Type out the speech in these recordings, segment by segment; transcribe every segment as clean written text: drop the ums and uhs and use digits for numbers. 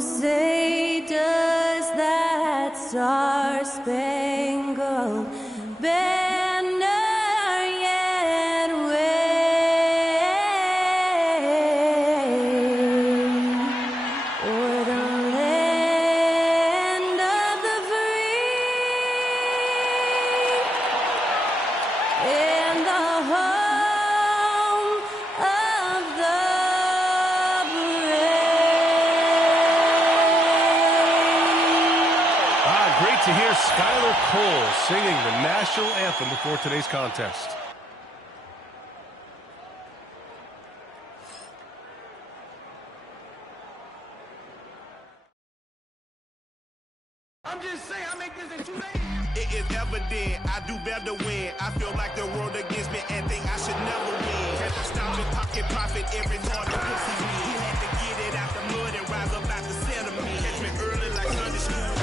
say does that star-spangled banner yet wave o'er the land of the free and the home of the Great to hear Skylar Cole singing the national anthem before today's contest. I'm just saying, I make this in 2 days. It is evident I do better when I feel like the world against me and think I should never win. Catch a stop and pocket profit every morning. Pussy me. He had to get it out the mud and rise up out the sentiment. Catch me early like Sunday school.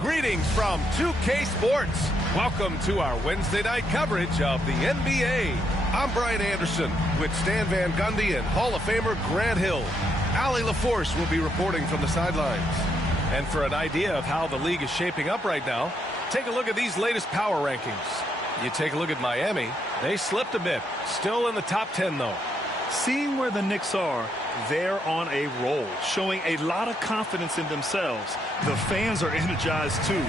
Greetings from 2K Sports. Welcome to our Wednesday night coverage of the NBA. I'm Brian Anderson with Stan Van Gundy and Hall of Famer Grant Hill. Allie LaForce will be reporting from the sidelines. And for an idea of how the league is shaping up right now, take a look at these latest power rankings. You take a look at Miami, they slipped a bit. Still in the top 10 though. Seeing where the Knicks are, they're on a roll, showing a lot of confidence in themselves. The fans are energized too.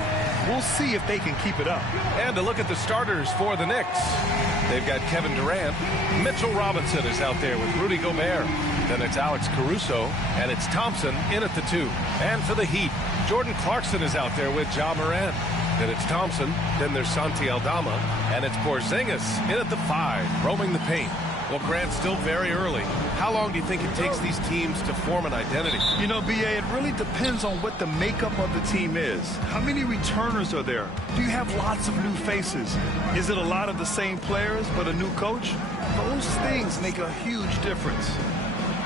We'll see if they can keep it up. And to look at the starters for the Knicks. They've got Kevin Durant. Mitchell Robinson is out there with Rudy Gobert. Then it's Alex Caruso, and it's Thompson in at the 2. And for the Heat, Jordan Clarkson is out there with Ja Morant. Then it's Thompson, then there's Santi Aldama, and it's Porzingis in at the 5, roaming the paint. Well, Grant, still very early. How long do you think it takes these teams to form an identity? You know, B.A., it really depends on what the makeup of the team is. How many returners are there? Do you have lots of new faces? Is it a lot of the same players but a new coach? Those things make a huge difference.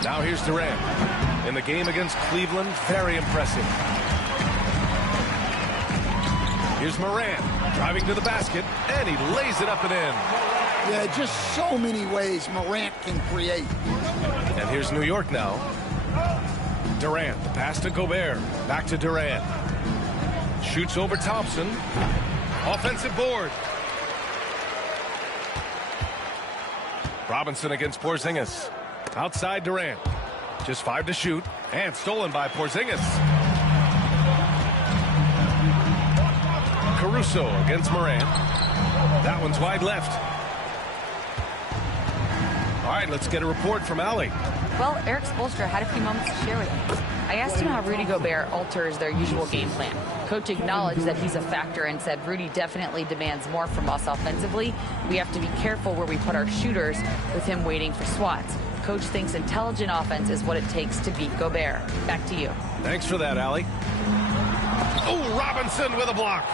Now here's Durant. In the game against Cleveland, very impressive. Here's Morant driving to the basket, and he lays it up and in. Yeah, just so many ways Morant can create. And here's New York now. Durant, the pass to Gobert. Back to Durant. Shoots over Thompson. Offensive board. Robinson against Porzingis. Outside Durant. Just 5 to shoot. And stolen by Porzingis. Caruso against Morant. That one's wide left. All right, let's get a report from Allie. Well, Eric Spoelstra had a few moments to share with me. I asked him how Rudy Gobert alters their usual game plan. Coach acknowledged that he's a factor and said Rudy definitely demands more from us offensively. We have to be careful where we put our shooters with him waiting for swats. Coach thinks intelligent offense is what it takes to beat Gobert. Back to you. Thanks for that, Allie. Oh, Robinson with a block.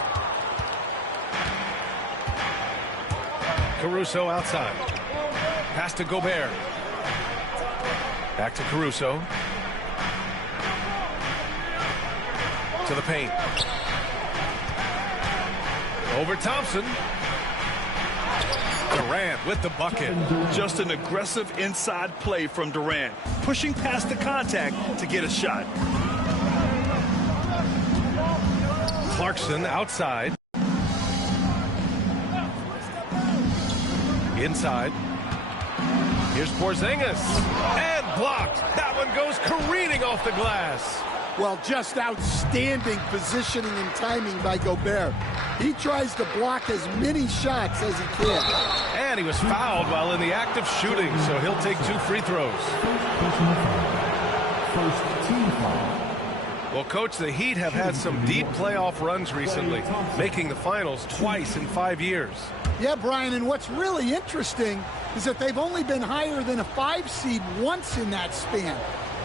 Caruso outside. Pass to Gobert. Back to Caruso. To the paint. Over Thompson. Durant with the bucket. Just an aggressive inside play from Durant, pushing past the contact to get a shot. Clarkson outside. Inside. Here's Porzingis. And blocked. That one goes careening off the glass. Well, just outstanding positioning and timing by Gobert. He tries to block as many shots as he can. And he was fouled while in the act of shooting, so he'll take 2 free throws. First team foul. Well, Coach, the Heat have had some deep playoff runs recently, making the finals twice in 5 years. Yeah, Brian, and what's really interesting is that they've only been higher than a 5 seed once in that span.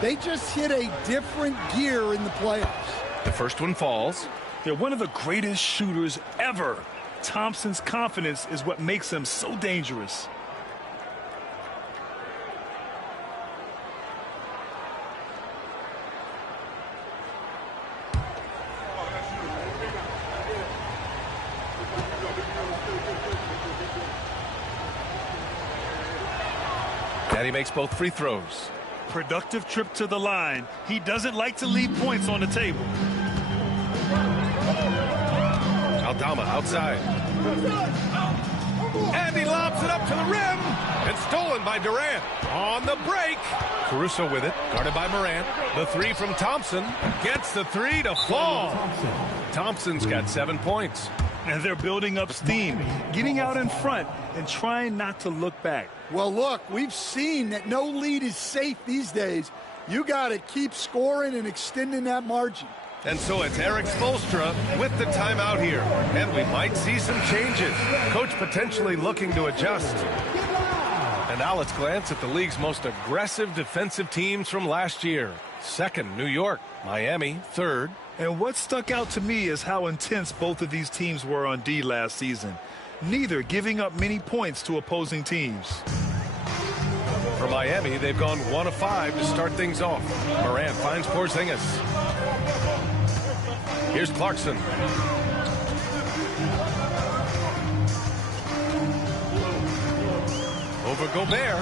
They just hit a different gear in the playoffs. The first one falls. They're one of the greatest shooters ever. Thompson's confidence is what makes him so dangerous. And he makes both free throws. Productive trip to the line. He doesn't like to leave points on the table. Aldama outside. And he lobs it up to the rim. It's stolen by Durant. On the break. Caruso with it. Guarded by Morant. The three from Thompson. Gets the three to fall. Thompson's got 7 points. And they're building up steam, getting out in front and trying not to look back. Well, look, we've seen that no lead is safe these days. You got to keep scoring and extending that margin. And so it's Eric Spoelstra with the timeout here. And we might see some changes. Coach potentially looking to adjust. And now let's glance at the league's most aggressive defensive teams from last year. Second, New York. Miami, third. And what stuck out to me is how intense both of these teams were on D last season. Neither giving up many points to opposing teams. For Miami, they've gone 1 of 5 to start things off. Morant finds Porzingis. Here's Clarkson. Over Gobert.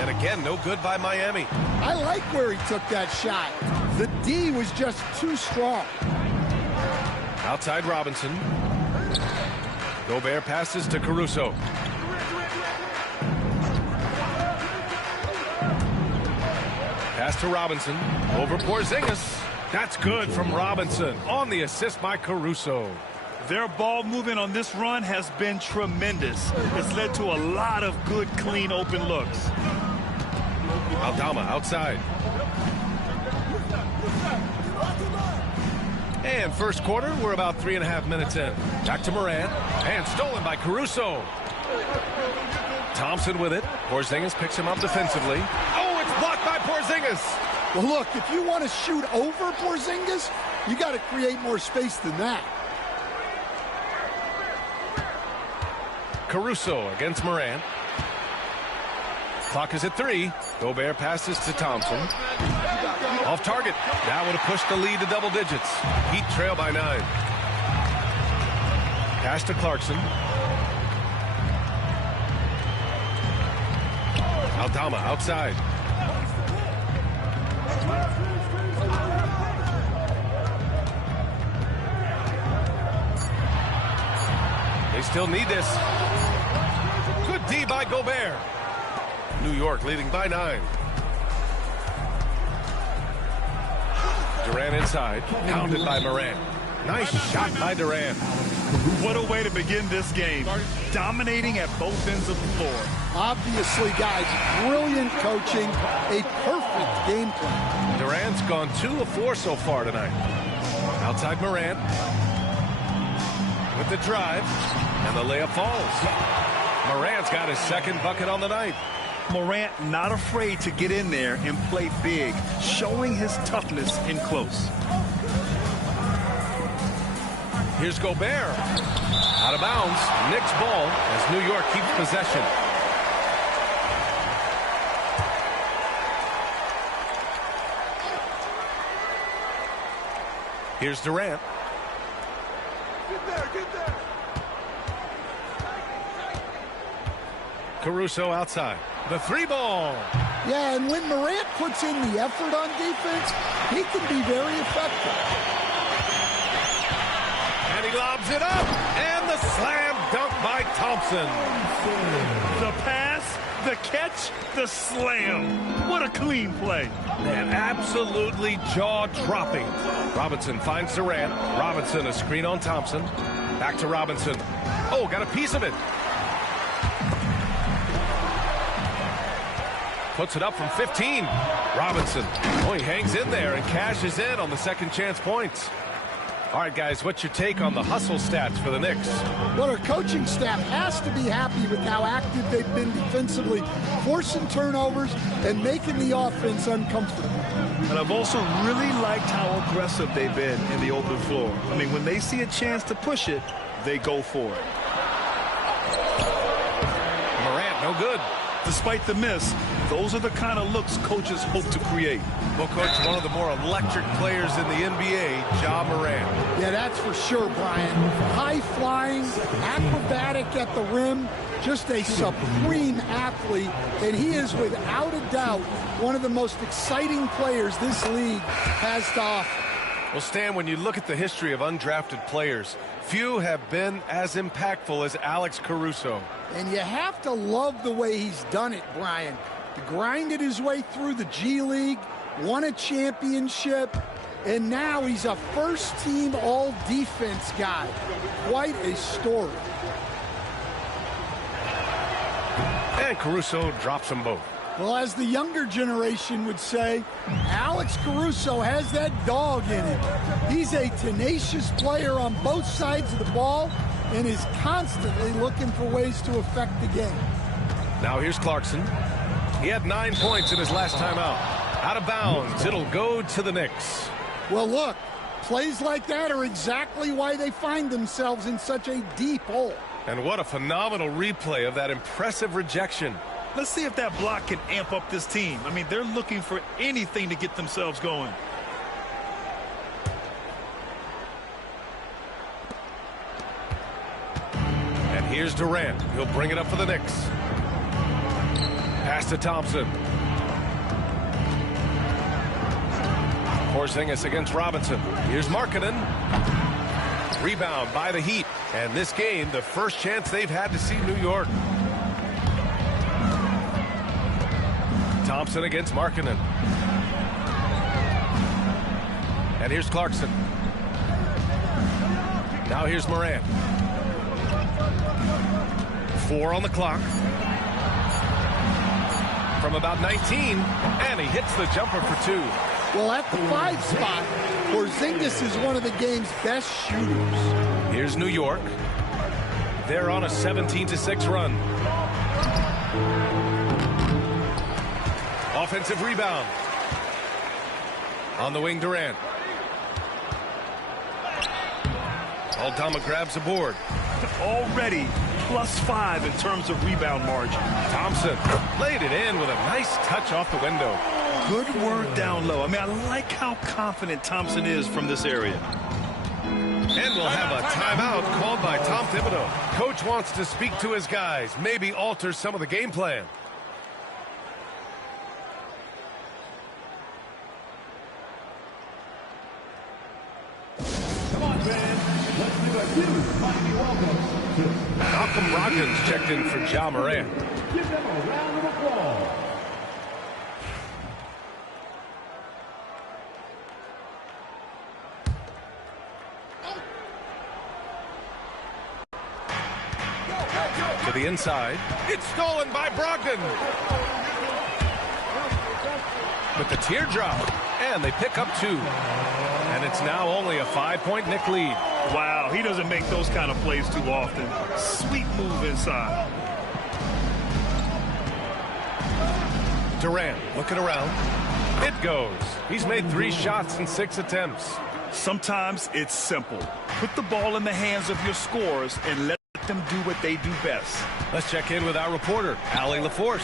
And again, no good by Miami. I like where he took that shot. The D was just too strong. Outside Robinson. Gobert passes to Caruso. Pass to Robinson. Over Porzingis. That's good from Robinson. On the assist by Caruso. Their ball movement on this run has been tremendous. It's led to a lot of good, clean, open looks. Aldama outside. And first quarter, we're about 3.5 minutes in. Back to Morant. And stolen by Caruso. Thompson with it. Porzingis picks him up defensively. Oh, it's blocked by Porzingis. Well, look, if you want to shoot over Porzingis, you got to create more space than that. Caruso against Morant. Clock is at 3. Gobert passes to Thompson. Off target. That would have pushed the lead to double digits. Heat trail by 9. Pass to Clarkson. Aldama outside. They still need this. Good D by Gobert. New York leading by 9. Durant inside, pounded by Morant. Nice shot by Durant. What a way to begin this game. Dominating at both ends of the floor. Obviously, guys, brilliant coaching, a perfect game plan. Durant's gone 2 of 4 so far tonight. Outside Morant. With the drive, and the layup falls. Morant's got his second bucket on the night. Morant not afraid to get in there and play big, showing his toughness in close. Here's Gobert. Out of bounds. Knicks ball as New York keeps possession. Here's Durant. Get there. Caruso outside. The 3 ball. Yeah, and when Morant puts in the effort on defense, he can be very effective. And he lobs it up. And the slam dunk by Thompson. The pass, the catch, the slam. What a clean play. Man, absolutely jaw-dropping. Robinson finds Durant. Robinson, a screen on Thompson. Back to Robinson. Oh, got a piece of it. Puts it up from 15. Robinson. Oh, he hangs in there and cashes in on the second chance points. All right, guys, what's your take on the hustle stats for the Knicks? Well, our coaching staff has to be happy with how active they've been defensively, forcing turnovers and making the offense uncomfortable. And I've also really liked how aggressive they've been in the open floor. I mean, when they see a chance to push it, they go for it. Morant, no good. Despite the miss, those are the kind of looks coaches hope to create. Well, Coach, one of the more electric players in the NBA, Ja Morant. Yeah, that's for sure, Brian. High-flying, acrobatic at the rim, just a supreme athlete, and he is without a doubt one of the most exciting players this league has to offer. Well, Stan, when you look at the history of undrafted players, few have been as impactful as Alex Caruso. And you have to love the way he's done it, Brian. He grinded his way through the G League, won a championship, and now he's a first-team all-defense guy. Quite a story. And Caruso drops them both. Well, as the younger generation would say, Alex Caruso has that dog in him. He's a tenacious player on both sides of the ball and is constantly looking for ways to affect the game. Now here's Clarkson. He had 9 points in his last time out. Out of bounds. It'll go to the Knicks. Well, look, plays like that are exactly why they find themselves in such a deep hole. And what a phenomenal replay of that impressive rejection. Let's see if that block can amp up this team. I mean, they're looking for anything to get themselves going. And here's Durant. He'll bring it up for the Knicks. Pass to Thompson. Porzingis against Robinson. Here's Markkanen. Rebound by the Heat. And this game, the first chance they've had to see New York. Thompson against Markkanen. And here's Clarkson. Now here's Morant. 4 on the clock. From about 19, and he hits the jumper for 2. Well, at the 5 spot, Porzingis is one of the game's best shooters. Here's New York. They're on a 17-6 run. Offensive rebound. On the wing, Durant. Aldama grabs a board. Already +5 in terms of rebound margin. Thompson laid it in with a nice touch off the window. Good work down low. I mean, I like how confident Thompson is from this area. And we'll have a timeout called by Tom Thibodeau. Coach wants to speak to his guys, maybe alter some of the game plan. Come on, fans. Let's do a huge mighty welcome. Malcolm Brogdon's checked in for Ja Morant. Give them a round of applause. To the inside. It's stolen by Brogdon. With the teardrop. And they pick up 2. And it's now only a 5-point Knick lead. Wow, he doesn't make those kind of plays too often. Sweet move inside. Durant looking around. It goes. He's made 3 shots in 6 attempts. Sometimes it's simple. Put the ball in the hands of your scorers and let them do what they do best. Let's check in with our reporter, Allie LaForce.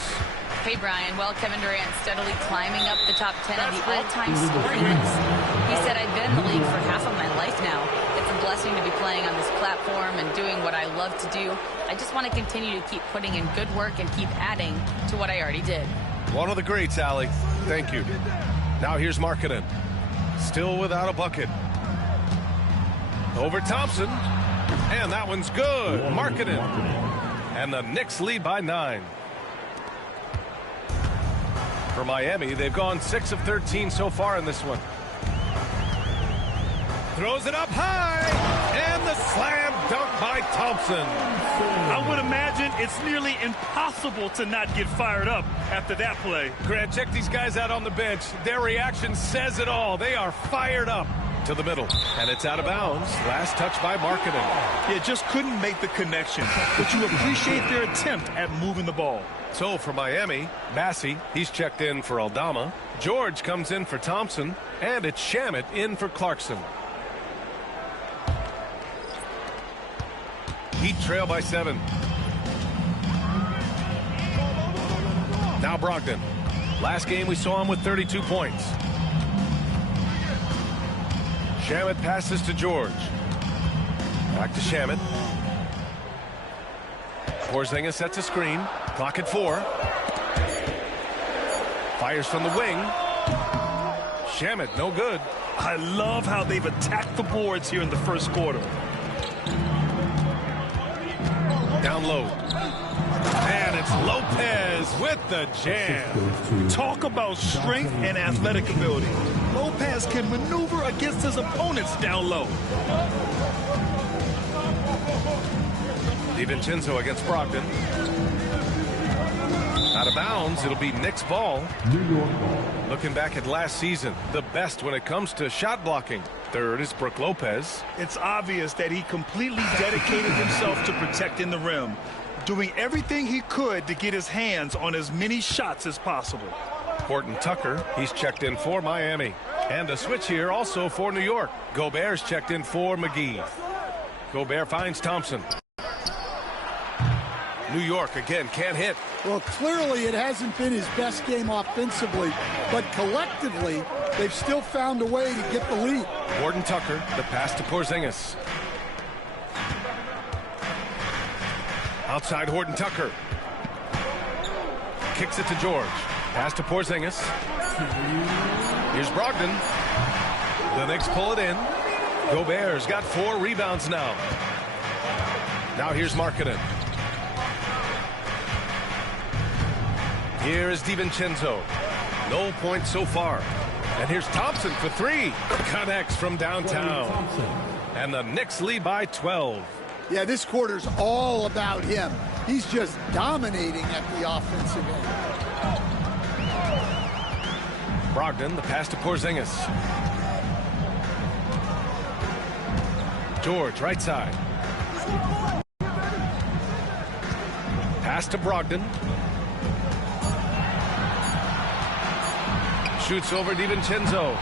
Hey, Brian. Well, Kevin Durant steadily climbing up the top 10 of the all-time scoring list. He said, I've been in the league for half of my life now. It's a blessing to be playing on this platform and doing what I love to do. I just want to continue to keep putting in good work and keep adding to what I already did. One of the greats, Allie. Thank you. Now here's Markkanen. Still without a bucket. Over Thompson. And that one's good. Markkanen. And the Knicks lead by 9. For Miami, they've gone 6 of 13 so far in this one. Throws it up high. And the slam dunk by Thompson. I would imagine it's nearly impossible to not get fired up after that play. Grant, check these guys out on the bench. Their reaction says it all. They are fired up. To the middle. And it's out of bounds. Last touch by Markkanen. Yeah, just couldn't make the connection. But you appreciate their attempt at moving the ball. So for Miami, Massey, he's checked in for Aldama. George comes in for Thompson. And it's Shamet in for Clarkson. Heat trail by 7. Now Brogdon. Last game we saw him with 32 points. Shamet passes to George. Back to Shamet. Porzingis sets a screen. Clock at 4. Fires from the wing. Shamet, no good. I love how they've attacked the boards here in the first quarter. Down low. And it's Lopez with the jam. Talk about strength and athletic ability. Lopez can maneuver against his opponents down low. DiVincenzo against Brogdon. Out of bounds, it'll be Knicks ball. New York ball. Looking back at last season, the best when it comes to shot blocking. Third is Brook Lopez. It's obvious that he completely dedicated himself to protecting the rim, doing everything he could to get his hands on as many shots as possible. Horton Tucker, he's checked in for Miami. And a switch here also for New York. Gobert's checked in for McGee. Gobert finds Thompson. New York again can't hit. Well, clearly it hasn't been his best game offensively, but collectively they've still found a way to get the lead. Horton Tucker, the pass to Porzingis. Outside Horton Tucker. Kicks it to George. Pass to Porzingis. Here's Brogdon. The Knicks pull it in. Gobert's got 4 rebounds now. Now here's Markkanen. Here is DiVincenzo. No points so far. And here's Thompson for 3. Connects from downtown. And the Knicks lead by 12. Yeah, this quarter's all about him. He's just dominating at the offensive end. Brogdon, the pass to Porzingis. George, right side. Pass to Brogdon. Shoots over DiVincenzo.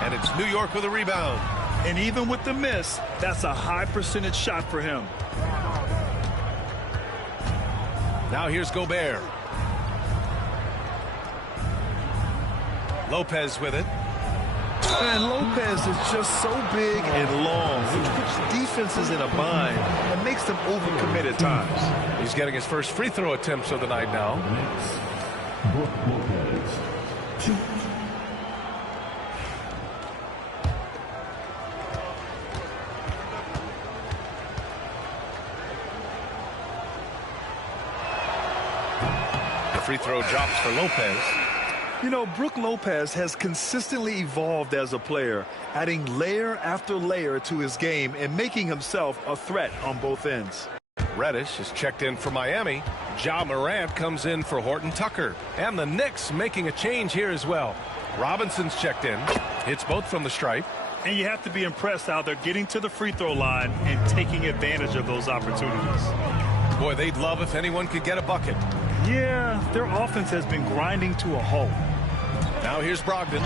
And it's New York with a rebound. And even with the miss, that's a high percentage shot for him. Now here's Gobert. Lopez with it. And Lopez is just so big and long, which puts defenses in a bind and makes them overcommit at times. He's getting his first free throw attempts of the night now. Brook Lopez. 2. The free throw drops for Lopez. You know, Brook Lopez has consistently evolved as a player, adding layer after layer to his game and making himself a threat on both ends. Reddish is checked in for Miami. Ja Morant comes in for Horton Tucker. And the Knicks making a change here as well. Robinson's checked in. Hits both from the stripe. And you have to be impressed how they're getting to the free throw line and taking advantage of those opportunities. Boy, they'd love if anyone could get a bucket. Yeah, their offense has been grinding to a halt. Now here's Brogdon.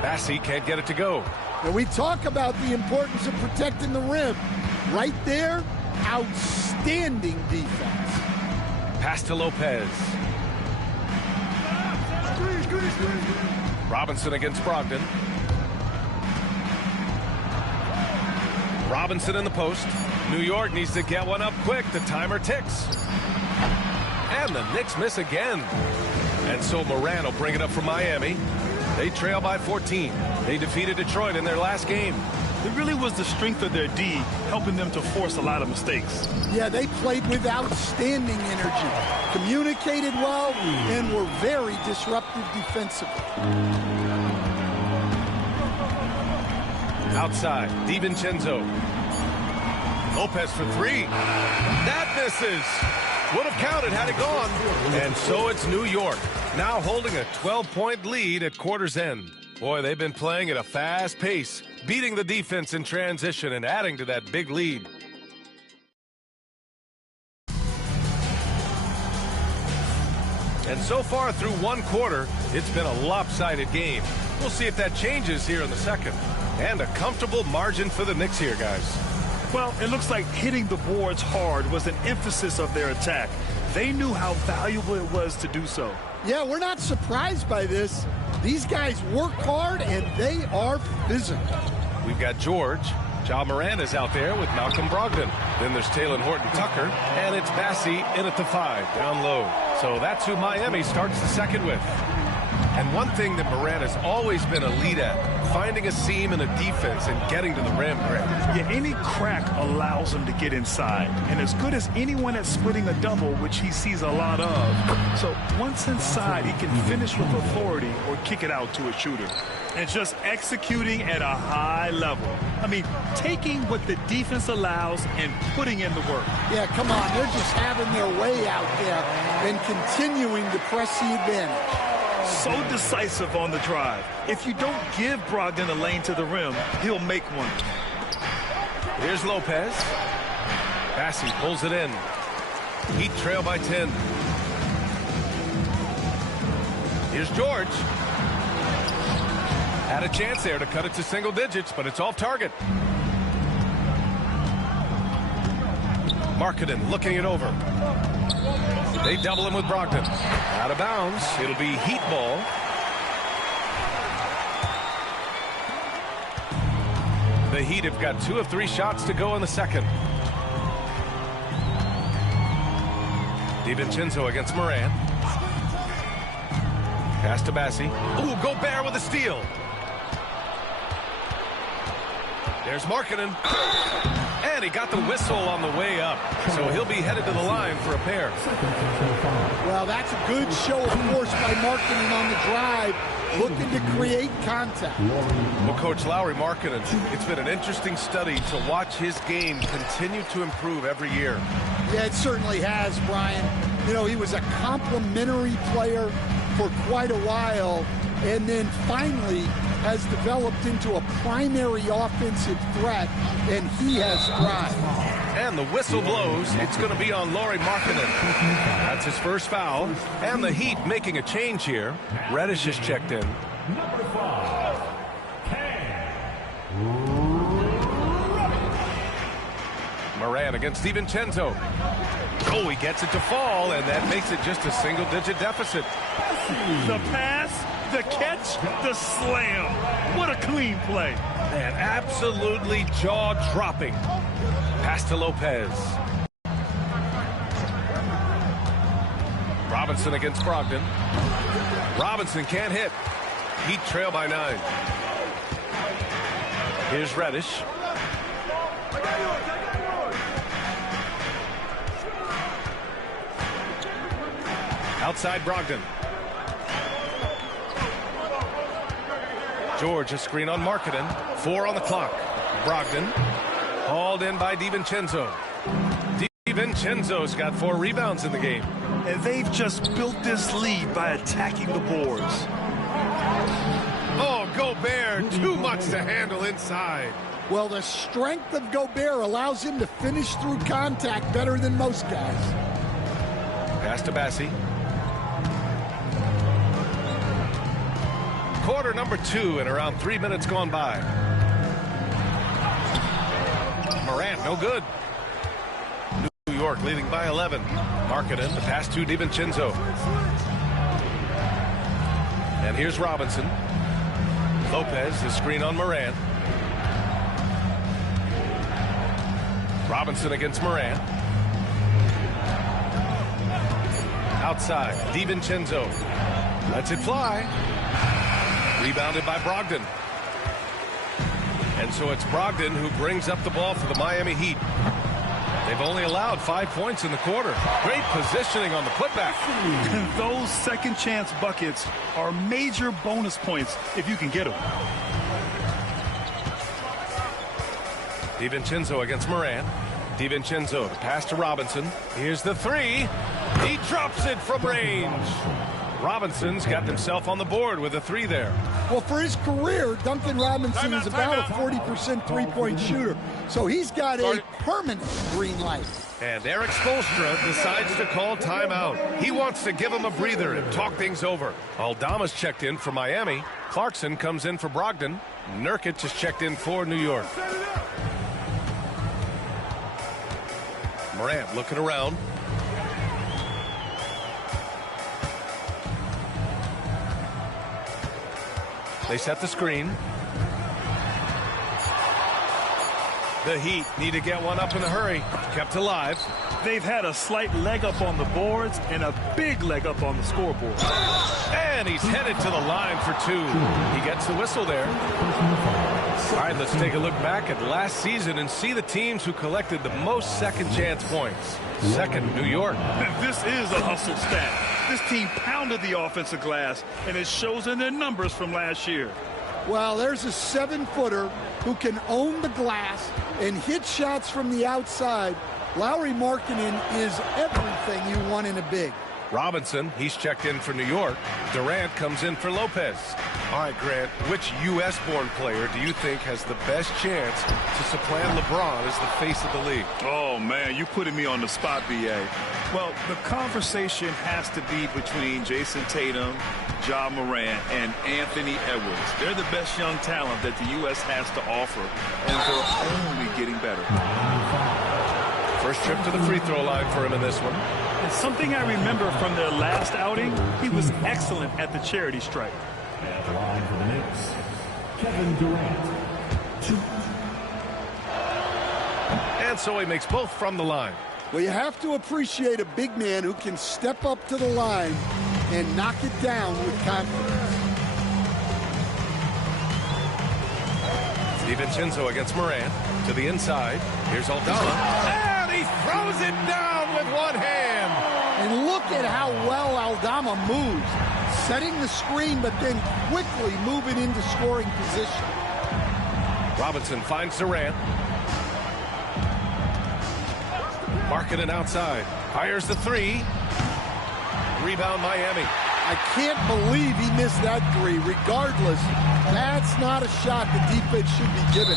Bassey can't get it to go. And we talk about the importance of protecting the rim. Right there, outstanding defense. Pass to Lopez. Robinson against Brogdon. Robinson in the post. New York needs to get one up quick. The timer ticks. And the Knicks miss again. And so Morant will bring it up for Miami. They trail by 14. They defeated Detroit in their last game. It really was the strength of their D helping them to force a lot of mistakes. Yeah, they played with outstanding energy, communicated well, and were very disruptive defensively. Outside, DiVincenzo. Lopez for 3. That misses. Would have counted had it gone. And so it's New York, now holding a 12-point lead at quarter's end. Boy, they've been playing at a fast pace, beating the defense in transition and adding to that big lead. And so far through one quarter, it's been a lopsided game. We'll see if that changes here in the second. And a comfortable margin for the Knicks here, guys. Well, it looks like hitting the boards hard was an emphasis of their attack. They knew how valuable it was to do so. Yeah, we're not surprised by this. These guys work hard, and they are physical. We've got George. Ja Morant is out there with Malcolm Brogdon. Then there's Talen Horton-Tucker, and it's Bassey in at the 5, down low. So that's who Miami starts the second with. And one thing that Morant has always been elite at, finding a seam in a defense and getting to the rim, Greg. Yeah, any crack allows him to get inside. And as good as anyone at splitting a double, which he sees a lot of. So once inside, he can finish with authority or kick it out to a shooter. And just executing at a high level. I mean, taking what the defense allows and putting in the work. Yeah, come on. They're just having their way out there and continuing to press the advantage. So decisive on the drive. If you don't give Brogdon a lane to the rim, he'll make one. Here's Lopez. Bassey pulls it in. Heat trail by 10. Here's George. Had a chance there to cut it to single digits, but it's off target. Markkanen looking it over. They double him with Brogdon. Out of bounds. It'll be Heat ball. The Heat have got 2 of 3 shots to go in the second. DiVincenzo against Morant. Pass to Bassey. Ooh, Gobert with a steal. There's Markkanen. And he got the whistle on the way up. So he'll be headed to the line for a pair. Well, that's a good show of force by Markkanen on the drive, looking to create contact. Well, Coach Lowry, Markkanen, it's been an interesting study to watch his game continue to improve every year. Yeah, it certainly has, Brian. You know, he was a complimentary player for quite a while, and then finally has developed into a primary offensive threat, and he has thrived. And the whistle blows. It's going to be on Lauri Markkanen. That's his first foul. And the Heat making a change here. Reddish is checked in. Number 5, Morant against DiVincenzo. Oh, he gets it to fall, and that makes it just a single-digit deficit. The pass, the catch, the slam. What a clean play. Man, absolutely jaw-dropping. Pass to Lopez. Robinson against Brogdon. Robinson can't hit. Heat trail by 9. Here's Reddish. Outside Brogdon. George, a screen on Markkanen. 4 on the clock. Brogdon. Hauled in by DiVincenzo. DiVincenzo's got 4 rebounds in the game. And they've just built this lead by attacking the boards. Oh, Gobert, too much to handle inside. Well, the strength of Gobert allows him to finish through contact better than most guys. Pass to Bassey. Quarter number 2 and around 3 minutes gone by. Morant, no good. New York leading by 11. Markkanen, the pass to DiVincenzo. And here's Robinson. Lopez, the screen on Morant. Robinson against Morant. Outside, DiVincenzo. Lets it fly. Rebounded by Brogdon. And so it's Brogdon who brings up the ball for the Miami Heat. They've only allowed 5 points in the quarter. Great positioning on the putback. Those second chance buckets are major bonus points if you can get them. DiVincenzo against Morant. DiVincenzo, the pass to Robinson. Here's the 3. He drops it from range. Robinson's got himself on the board with a 3 there. Well, for his career, Duncan Robinson is about a 40% three-point shooter. So he's got a permanent green light. And Erik Spoelstra decides to call timeout. He wants to give him a breather and talk things over. Aldama's checked in for Miami. Clarkson comes in for Brogdon. Nurkic is checked in for New York. Morant looking around. They set the screen. The Heat need to get one up in a hurry. Kept alive. They've had a slight leg up on the boards and a big leg up on the scoreboard. And he's headed to the line for two. He gets the whistle there. All right, let's take a look back at last season and see the teams who collected the most second chance points. Second, New York. This is a hustle stat. This team pounded the offensive glass, and it shows in their numbers from last year. Well, there's a 7-footer who can own the glass and hit shots from the outside. Lauri Markkanen is everything you want in a big. Robinson, he's checked in for New York. Durant comes in for Lopez. All right, Grant, which U.S.-born player do you think has the best chance to supplant LeBron as the face of the league? Oh, man, you putting me on the spot, B.A. Well, the conversation has to be between Jason Tatum, Ja Morant, and Anthony Edwards. They're the best young talent that the U.S. has to offer, and they're only getting better. First trip to the free throw line for him in this one. And something I remember from their last outing, he was excellent at the charity stripe. At the line for the Knicks, Kevin Durant. 2. And so he makes both from the line. Well, you have to appreciate a big man who can step up to the line and knock it down with confidence. DiVincenzo against Morant to the inside. Here's Aldama. And he throws it down with one hand. And look at how well Aldama moves, setting the screen but then quickly moving into scoring position. Robinson finds Durant. Markkanen outside. Fires the three. Rebound Miami. I can't believe he missed that three. Regardless, that's not a shot the defense should be given.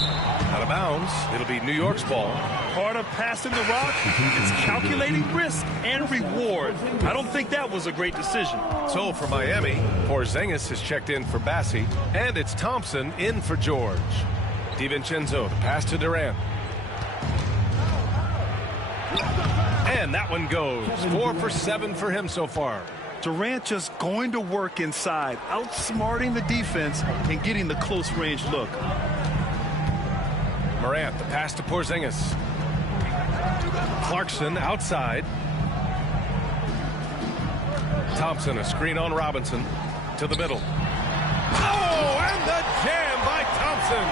Out of bounds. It'll be New York's ball. Part of passing the rock is calculating risk and reward. I don't think that was a great decision. So for Miami, Porzingis has checked in for Bassi, and it's Thompson in for George. DiVincenzo to pass to Durant. And that one goes. 4 for 7 for him so far. Durant just going to work inside, outsmarting the defense and getting the close range look. Morant, the pass to Porzingis. Clarkson outside. Thompson, a screen on Robinson to the middle. Oh, and the jam by Thompson.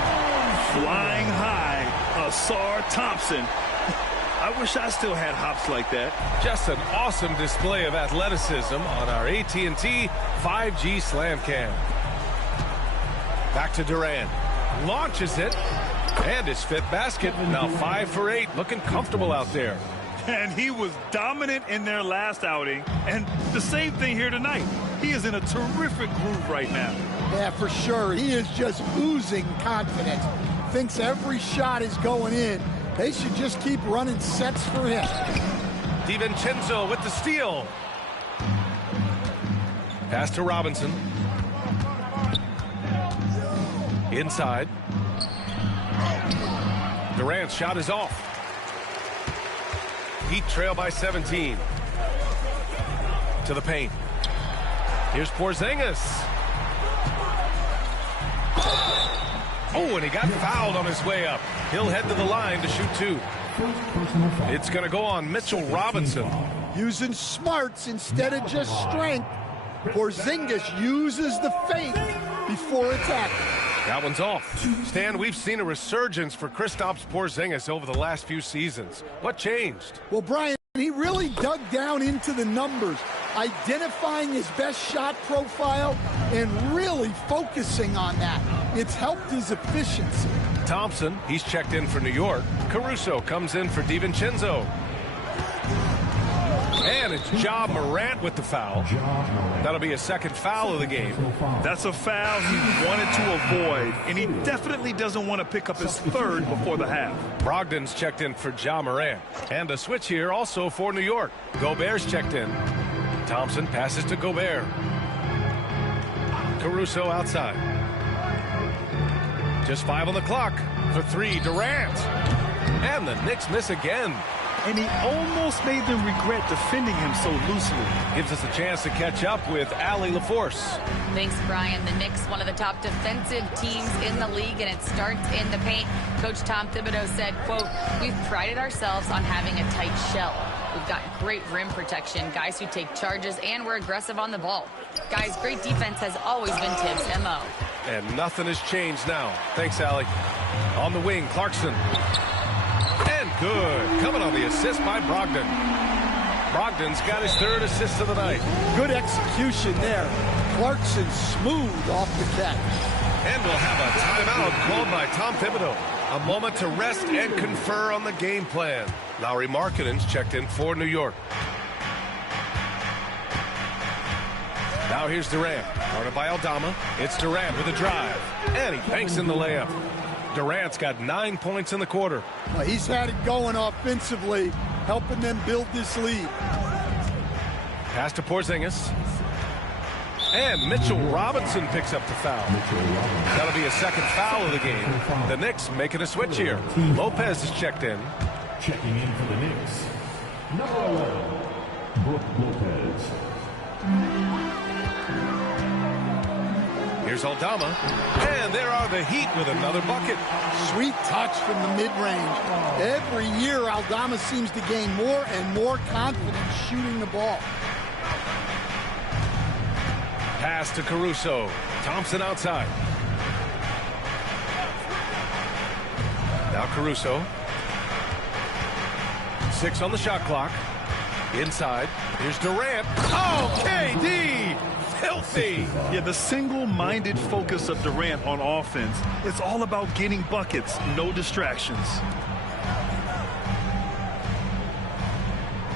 Flying high, Ausar Thompson. I wish I still had hops like that. Just an awesome display of athleticism on our AT&T 5G Slam Cam. Back to Durant. Launches it. And his fifth basket. Now 5 for 8. Looking comfortable out there. And he was dominant in their last outing. And the same thing here tonight. He is in a terrific groove right now. Yeah, for sure. He is just oozing confidence. Thinks every shot is going in. They should just keep running sets for him. DiVincenzo with the steal. Pass to Robinson. Inside. Durant's shot is off. Heat trail by 17. To the paint. Here's Porzingis. Oh, and he got fouled on his way up. He'll head to the line to shoot 2. It's going to go on Mitchell Robinson. Using smarts instead of just strength. Porzingis uses the feint before attacking. That one's off. Stan, we've seen a resurgence for Kristaps Porzingis over the last few seasons. What changed? Well, Brian, he really dug down into the numbers, identifying his best shot profile and really focusing on that. It's helped his efficiency. Thompson, he's checked in for New York. Caruso comes in for DiVincenzo. And it's Ja Morant with the foul. That'll be a second foul of the game. That's a foul he wanted to avoid, and he definitely doesn't want to pick up his third before the half. Brogdon's checked in for Ja Morant. And a switch here also for New York. Gobert's checked in. Thompson passes to Gobert. Caruso outside. Just 5 on the clock. For 3, Durant. And the Knicks miss again. and he almost made them regret defending him so loosely. Gives us a chance to catch up with Allie LaForce. Thanks, Brian. The Knicks, one of the top defensive teams in the league, and it starts in the paint. Coach Tom Thibodeau said, quote, "We've prided ourselves on having a tight shell. We've got great rim protection, guys who take charges, and we're aggressive on the ball. Guys, great defense has always been Tibbs' MO." And nothing has changed now. Thanks, Allie. On the wing, Clarkson. And good. Coming on the assist by Brogdon. Brogdon's got his third assist of the night. Good execution there. Clarkson smooth off the catch. And we'll have a timeout called by Tom Thibodeau. A moment to rest and confer on the game plan. Lauri Markkanen's checked in for New York. Now here's Durant. Guarded by Aldama. It's Durant with a drive. And he banks in the layup. Durant's got 9 points in the quarter. Well, he's had it going offensively, helping them build this lead. Pass to Porzingis. And Mitchell Robinson picks up the foul. That'll be a second foul of the game. The Knicks making a switch here. Lopez is checked in. Checking in for the Knicks, number 11, Brook Lopez. Here's Aldama. And there are the Heat with another bucket. Sweet touch from the mid-range. Every year, Aldama seems to gain more and more confidence shooting the ball. Pass to Caruso. Thompson outside. Now Caruso. 6 on the shot clock. Inside. Here's Durant. Oh, KD! Filthy! Yeah, the single-minded focus of Durant on offense, it's all about getting buckets, no distractions.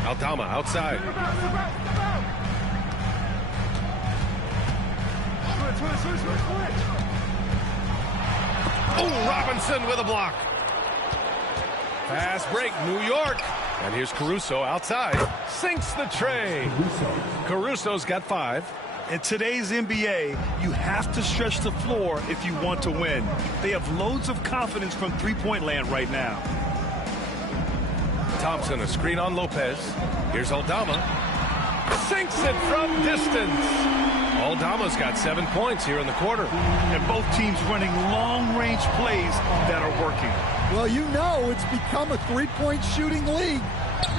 Aldama outside. Oh, Robinson with a block. Fast break, New York. And here's Caruso outside. Sinks the tray. Caruso's got 5. In today's NBA, you have to stretch the floor if you want to win. They have loads of confidence from three-point land right now. Thompson, a screen on Lopez. Here's Aldama. Sinks it from distance. Aldama's got 7 points here in the quarter. And both teams running long-range plays that are working. Well, you know it's become a three-point shooting league.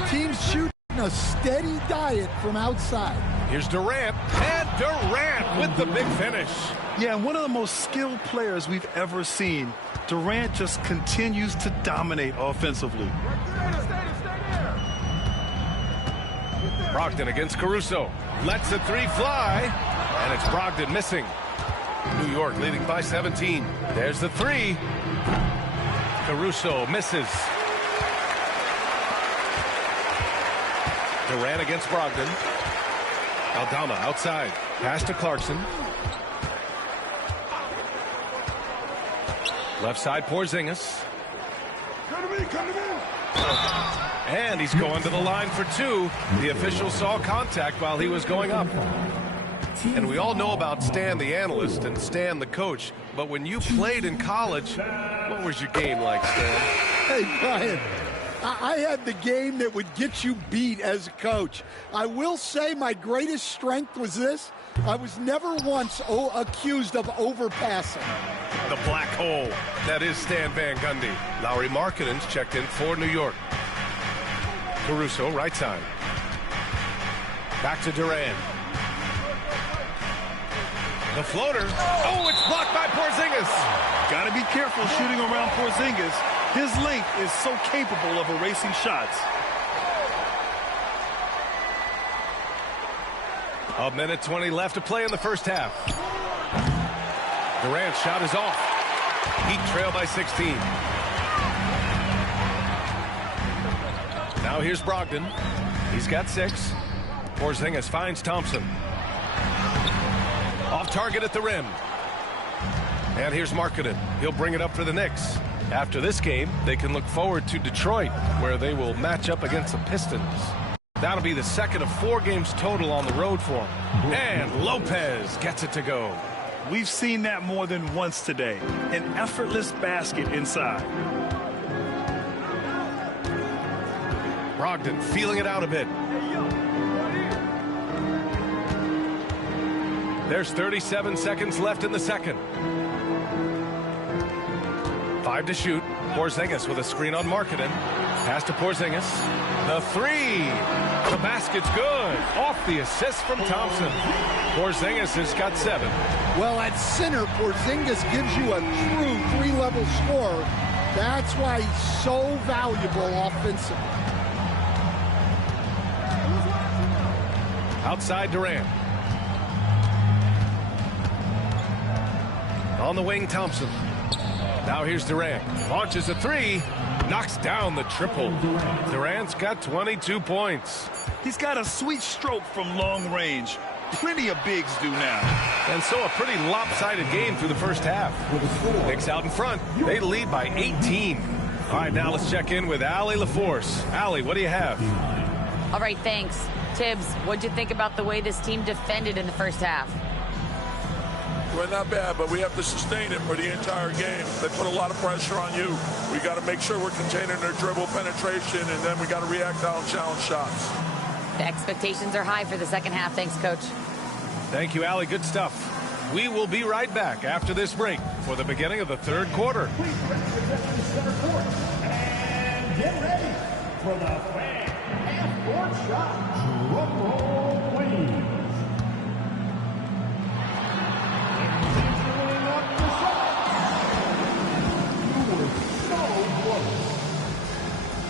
Teams shooting a steady diet from outside. Here's Durant, and Durant with the big finish. Yeah, and one of the most skilled players we've ever seen. Durant just continues to dominate offensively. Brogdon against Caruso. Lets the 3 fly, and it's Brogdon missing. New York leading by 17. There's the 3. Caruso misses. Durant against Brogdon. Aldama outside. Pass to Clarkson. Left side, Porzingis. And he's going to the line for 2. The official saw contact while he was going up. And we all know about Stan the analyst and Stan the coach. But when you played in college, what was your game like, Stan? Hey, Brian, I had the game that would get you beat as a coach. I will say my greatest strength was this. I was never once accused of overpassing. The black hole. That is Stan Van Gundy. Lauri Markkanen's checked in for New York. Caruso, right side. Back to Durant. The floater. Oh, it's blocked by Porzingis. Got to be careful shooting around Porzingis. His length is so capable of erasing shots. A minute 20 left to play in the first half. Durant's shot is off. Heat trail by 16. Now here's Brogdon. He's got 6. Porzingis finds Thompson. Off target at the rim. And here's Markkanen. He'll bring it up for the Knicks. After this game, they can look forward to Detroit, where they will match up against the Pistons. That'll be the second of 4 games total on the road for him. And Lopez gets it to go. We've seen that more than once today. An effortless basket inside. Brogdon feeling it out a bit. There's 37 seconds left in the second. 5 to shoot. Porzingis with a screen on Markkanen. Pass to Porzingis. The three. The basket's good. Off the assist from Thompson. Porzingis has got 7. Well, at center, Porzingis gives you a true 3-level scorer. That's why he's so valuable offensively. Outside Durant. On the wing, Thompson. Now here's Durant. Launches a 3. Knocks down the triple. Durant's got 22 points. He's got a sweet stroke from long range. Plenty of bigs do now. And so a pretty lopsided game through the first half. Knicks out in front. They lead by 18. All right, now let's check in with Allie LaForce. Allie, what do you have? All right, thanks. Tibbs, what'd you think about the way this team defended in the first half? Well, not bad, but we have to sustain it for the entire game. They put a lot of pressure on you. We got to make sure we're containing their dribble penetration, and then we got to react out and challenge shots. The expectations are high for the second half. Thanks, Coach. Thank you, Allie. Good stuff. We will be right back after this break for the beginning of the third quarter. Please represent the center court. And get ready for the fan half-court shot. Drum roll, please. Continuing up the shot. You were so close.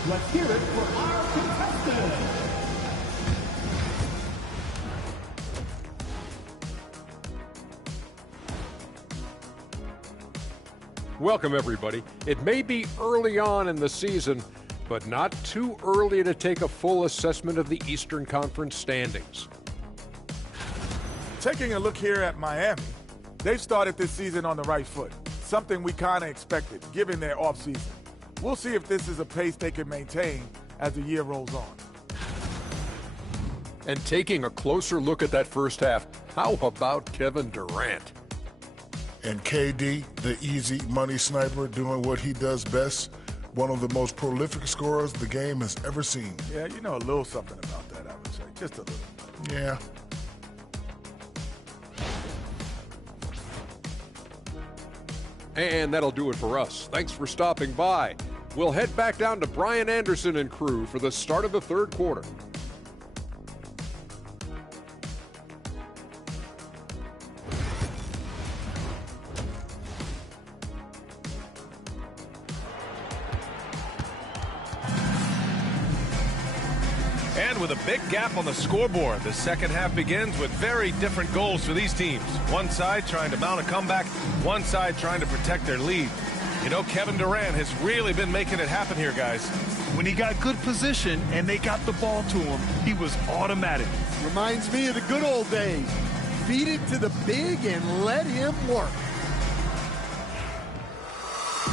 Let's hear it for our contestants. Welcome, everybody. It may be early on in the season, but not too early to take a full assessment of the Eastern Conference standings. Taking a look here at Miami, they've started this season on the right foot, something we kind of expected, given their offseason. We'll see if this is a pace they can maintain as the year rolls on. And taking a closer look at that first half, how about Kevin Durant? And KD, the easy money sniper, doing what he does best. One of the most prolific scorers the game has ever seen. Yeah, you know a little something about that, I would say. Just a little. Yeah. And that'll do it for us. Thanks for stopping by. We'll head back down to Brian Anderson and crew for the start of the third quarter. And with a big gap on the scoreboard, the second half begins with very different goals for these teams. One side trying to mount a comeback, one side trying to protect their lead. You know, Kevin Durant has really been making it happen here, guys. When he got good position and they got the ball to him, he was automatic. Reminds me of the good old days. Feed it to the big and let him work.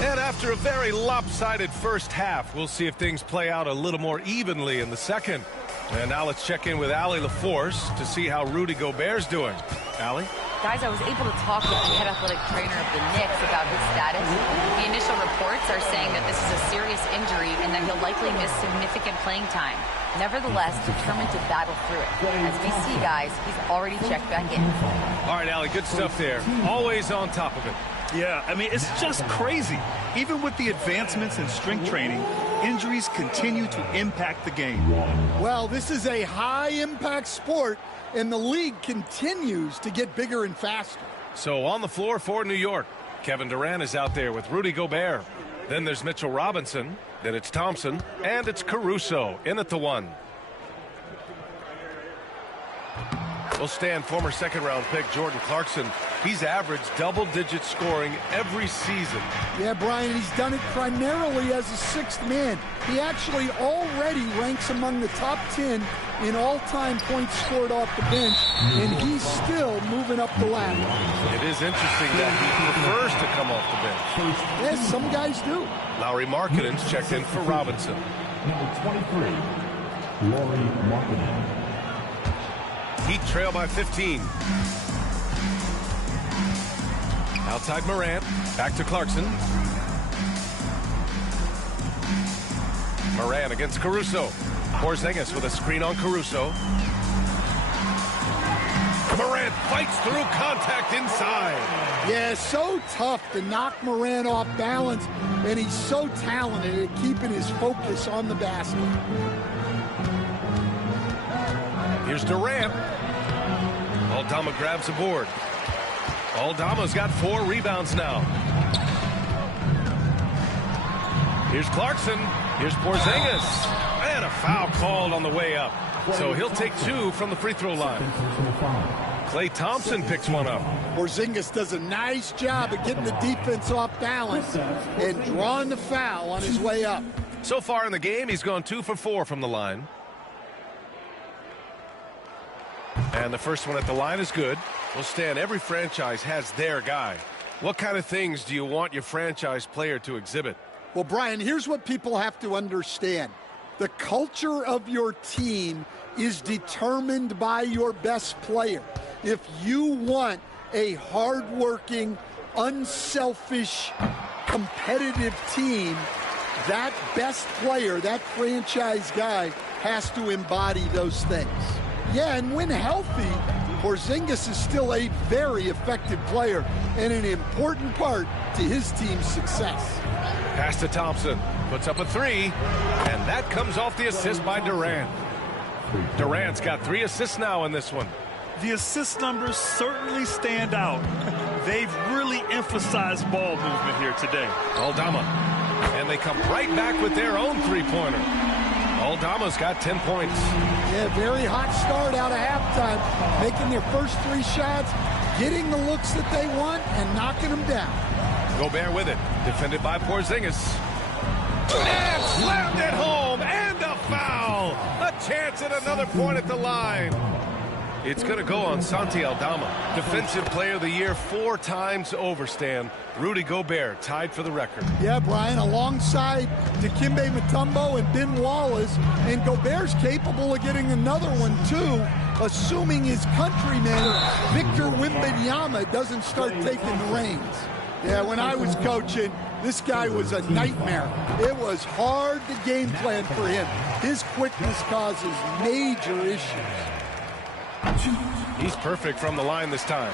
And after a very lopsided first half, we'll see if things play out a little more evenly in the second. And now let's check in with Allie LaForce to see how Rudy Gobert's doing. Allie? Guys, I was able to talk with the head athletic trainer of the Knicks about his status. The initial reports are saying that this is a serious injury and that he'll likely miss significant playing time. Nevertheless, determined to battle through it. As we see, guys, he's already checked back in. All right, Allie, good stuff there. Always on top of it. Yeah, I mean, it's just crazy. Even with the advancements in strength training, injuries continue to impact the game. Well, this is a high-impact sport, and the league continues to get bigger and faster. So on the floor for New York, Kevin Durant is out there with Rudy Gobert. Then there's Mitchell Robinson. Then it's Thompson. And it's Caruso in at the 1. We'll stand former second-round pick Jordan Clarkson. He's averaged double-digit scoring every season. Yeah, Brian, he's done it primarily as a sixth man. He actually already ranks among the top 10 in all-time points scored off the bench, and he's still moving up the ladder. It is interesting that he prefers to come off the bench. Yes, some guys do. Lauri Markkanen's checked in for Robinson. Number 23, Lauri Markkanen. Heat trail by 15. Outside Morant. Back to Clarkson. Morant against Caruso. Porzingis with a screen on Caruso. Morant fights through contact inside. Yeah, so tough to knock Morant off balance, and he's so talented at keeping his focus on the basket. Here's Durant. Aldama grabs a board. Aldama's got 4 rebounds now. Here's Clarkson. Here's Porzingis. And a foul called on the way up. So he'll take 2 from the free throw line. Klay Thompson picks one up. Porzingis does a nice job of getting the defense off balance and drawing the foul on his way up. So far in the game, he's gone 2 for 4 from the line. And the first one at the line is good. Well, Stan, every franchise has their guy. What kind of things do you want your franchise player to exhibit? Well, Brian, here's what people have to understand. The culture of your team is determined by your best player. If you want a hardworking, unselfish, competitive team, that best player, that franchise guy, has to embody those things. Yeah, and when healthy, Porzingis is still a very effective player and an important part to his team's success. Pass to Thompson. Puts up a 3. And that comes off the assist by Durant. Durant's got 3 assists now in this one. The assist numbers certainly stand out. They've really emphasized ball movement here today. Aldama. And they come right back with their own 3-pointer. Aldama's got 10 points. Yeah, very hot start out of halftime. Making their first 3 shots, getting the looks that they want, and knocking them down. Gobert with it. Defended by Porzingis. And slammed it home. And a foul. A chance at another point at the line. It's going to go on Santi Aldama. Defensive Player of the Year 4 times over, Stan. Rudy Gobert tied for the record. Yeah, Brian, alongside Dikembe Mutombo and Ben Wallace. And Gobert's capable of getting another one, too, assuming his countryman, Victor Wembanyama, doesn't start taking the reins. Yeah, when I was coaching, this guy was a nightmare. It was hard to game plan for him. His quickness causes major issues. He's perfect from the line this time.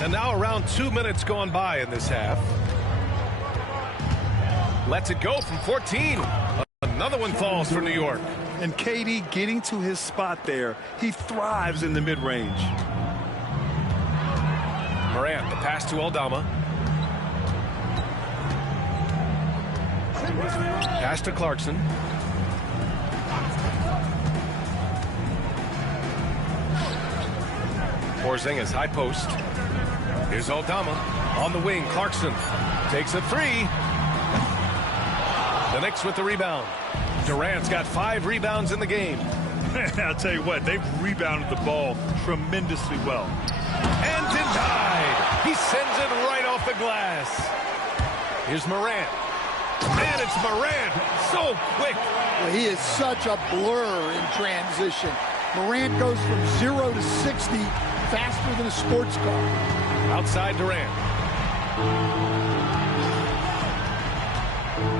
And now around 2 minutes gone by in this half. Lets it go from 14. Another one falls for New York. And KD getting to his spot there. He thrives in the mid-range. Morant, the pass to Aldama. Pass to Clarkson. Porzingis, high post. Here's Aldama. On the wing, Clarkson takes a 3. The Knicks with the rebound. Durant's got 5 rebounds in the game. I'll tell you what, they've rebounded the ball tremendously well. And denied. He sends it right off the glass. Here's Morant. And it's Morant. So quick. Well, he is such a blur in transition. Morant goes from 0 to 60 faster than a sports car. Outside Durant.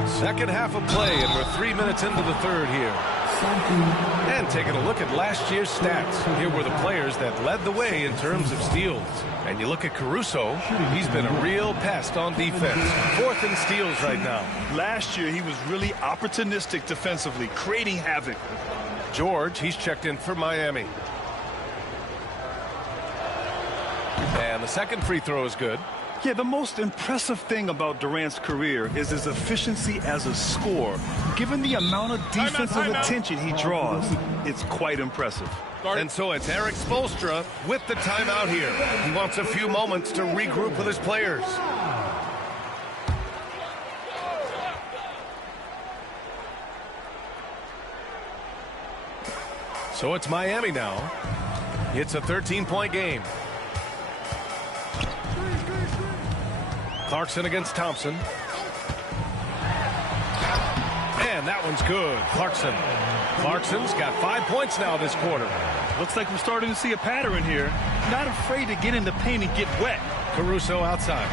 Second half of play, and we're 3 minutes into the third here. And taking a look at last year's stats. Here were the players that led the way in terms of steals. And you look at Caruso, he's been a real pest on defense. 4th in steals right now. Last year, he was really opportunistic defensively, creating havoc. George, he's checked in for Miami. And the second free throw is good. Yeah, the most impressive thing about Durant's career is his efficiency as a scorer. Given the amount of defensive attention he draws, it's quite impressive. And so it's Eric Spoelstra with the timeout here. He wants a few moments to regroup with his players. So it's Miami now. It's a 13-point game. Clarkson against Thompson. And that one's good. Clarkson's got 5 points now this quarter. Looks like we're starting to see a pattern here. Not afraid to get in the paint and get wet. Caruso outside.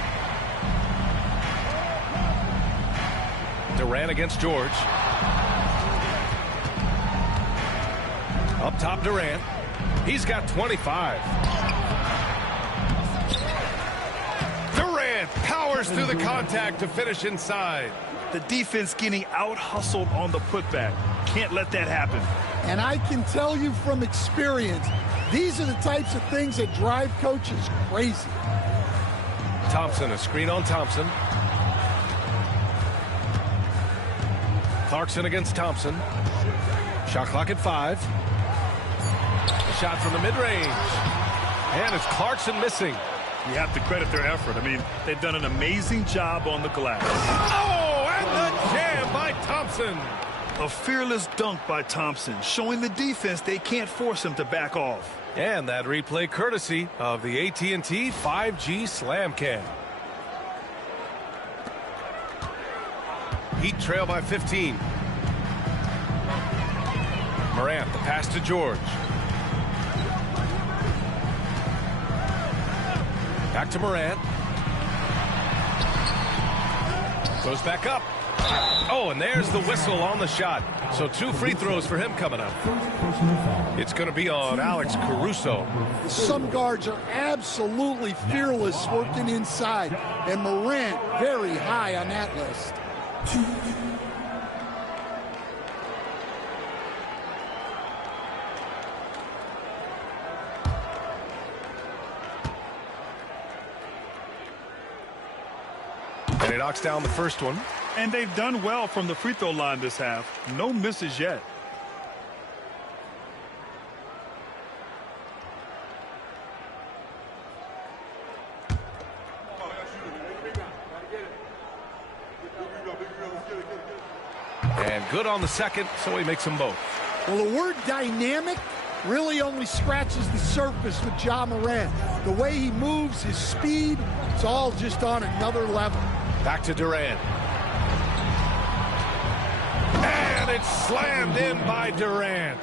Durant against George. Up top, Durant. He's got 25. Durant powers through the contact to finish inside. The defense getting out-hustled on the putback. Can't let that happen. And I can tell you from experience, these are the types of things that drive coaches crazy. Thompson, a screen on Thompson. Clarkson against Thompson. Shot clock at 5. A shot from the mid-range. And it's Clarkson missing. You have to credit their effort. I mean, they've done an amazing job on the glass. Oh, and the jam by Thompson. A fearless dunk by Thompson, showing the defense they can't force him to back off. And that replay courtesy of the AT&T 5G Slam Cam. Heat trail by 15. Morant, the pass to George. Back to Morant. Goes back up. Oh, and there's the whistle on the shot. So 2 free throws for him coming up. It's going to be on Alex Caruso. Some guards are absolutely fearless working inside, and Morant very high on that list. And he knocks down the first one. And they've done well from the free throw line this half. No misses yet. And good on the second, so he makes them both. Well, the word dynamic really only scratches the surface with Ja Morant. The way he moves, his speed, it's all just on another level. Back to Durant. And it's slammed in by Durant.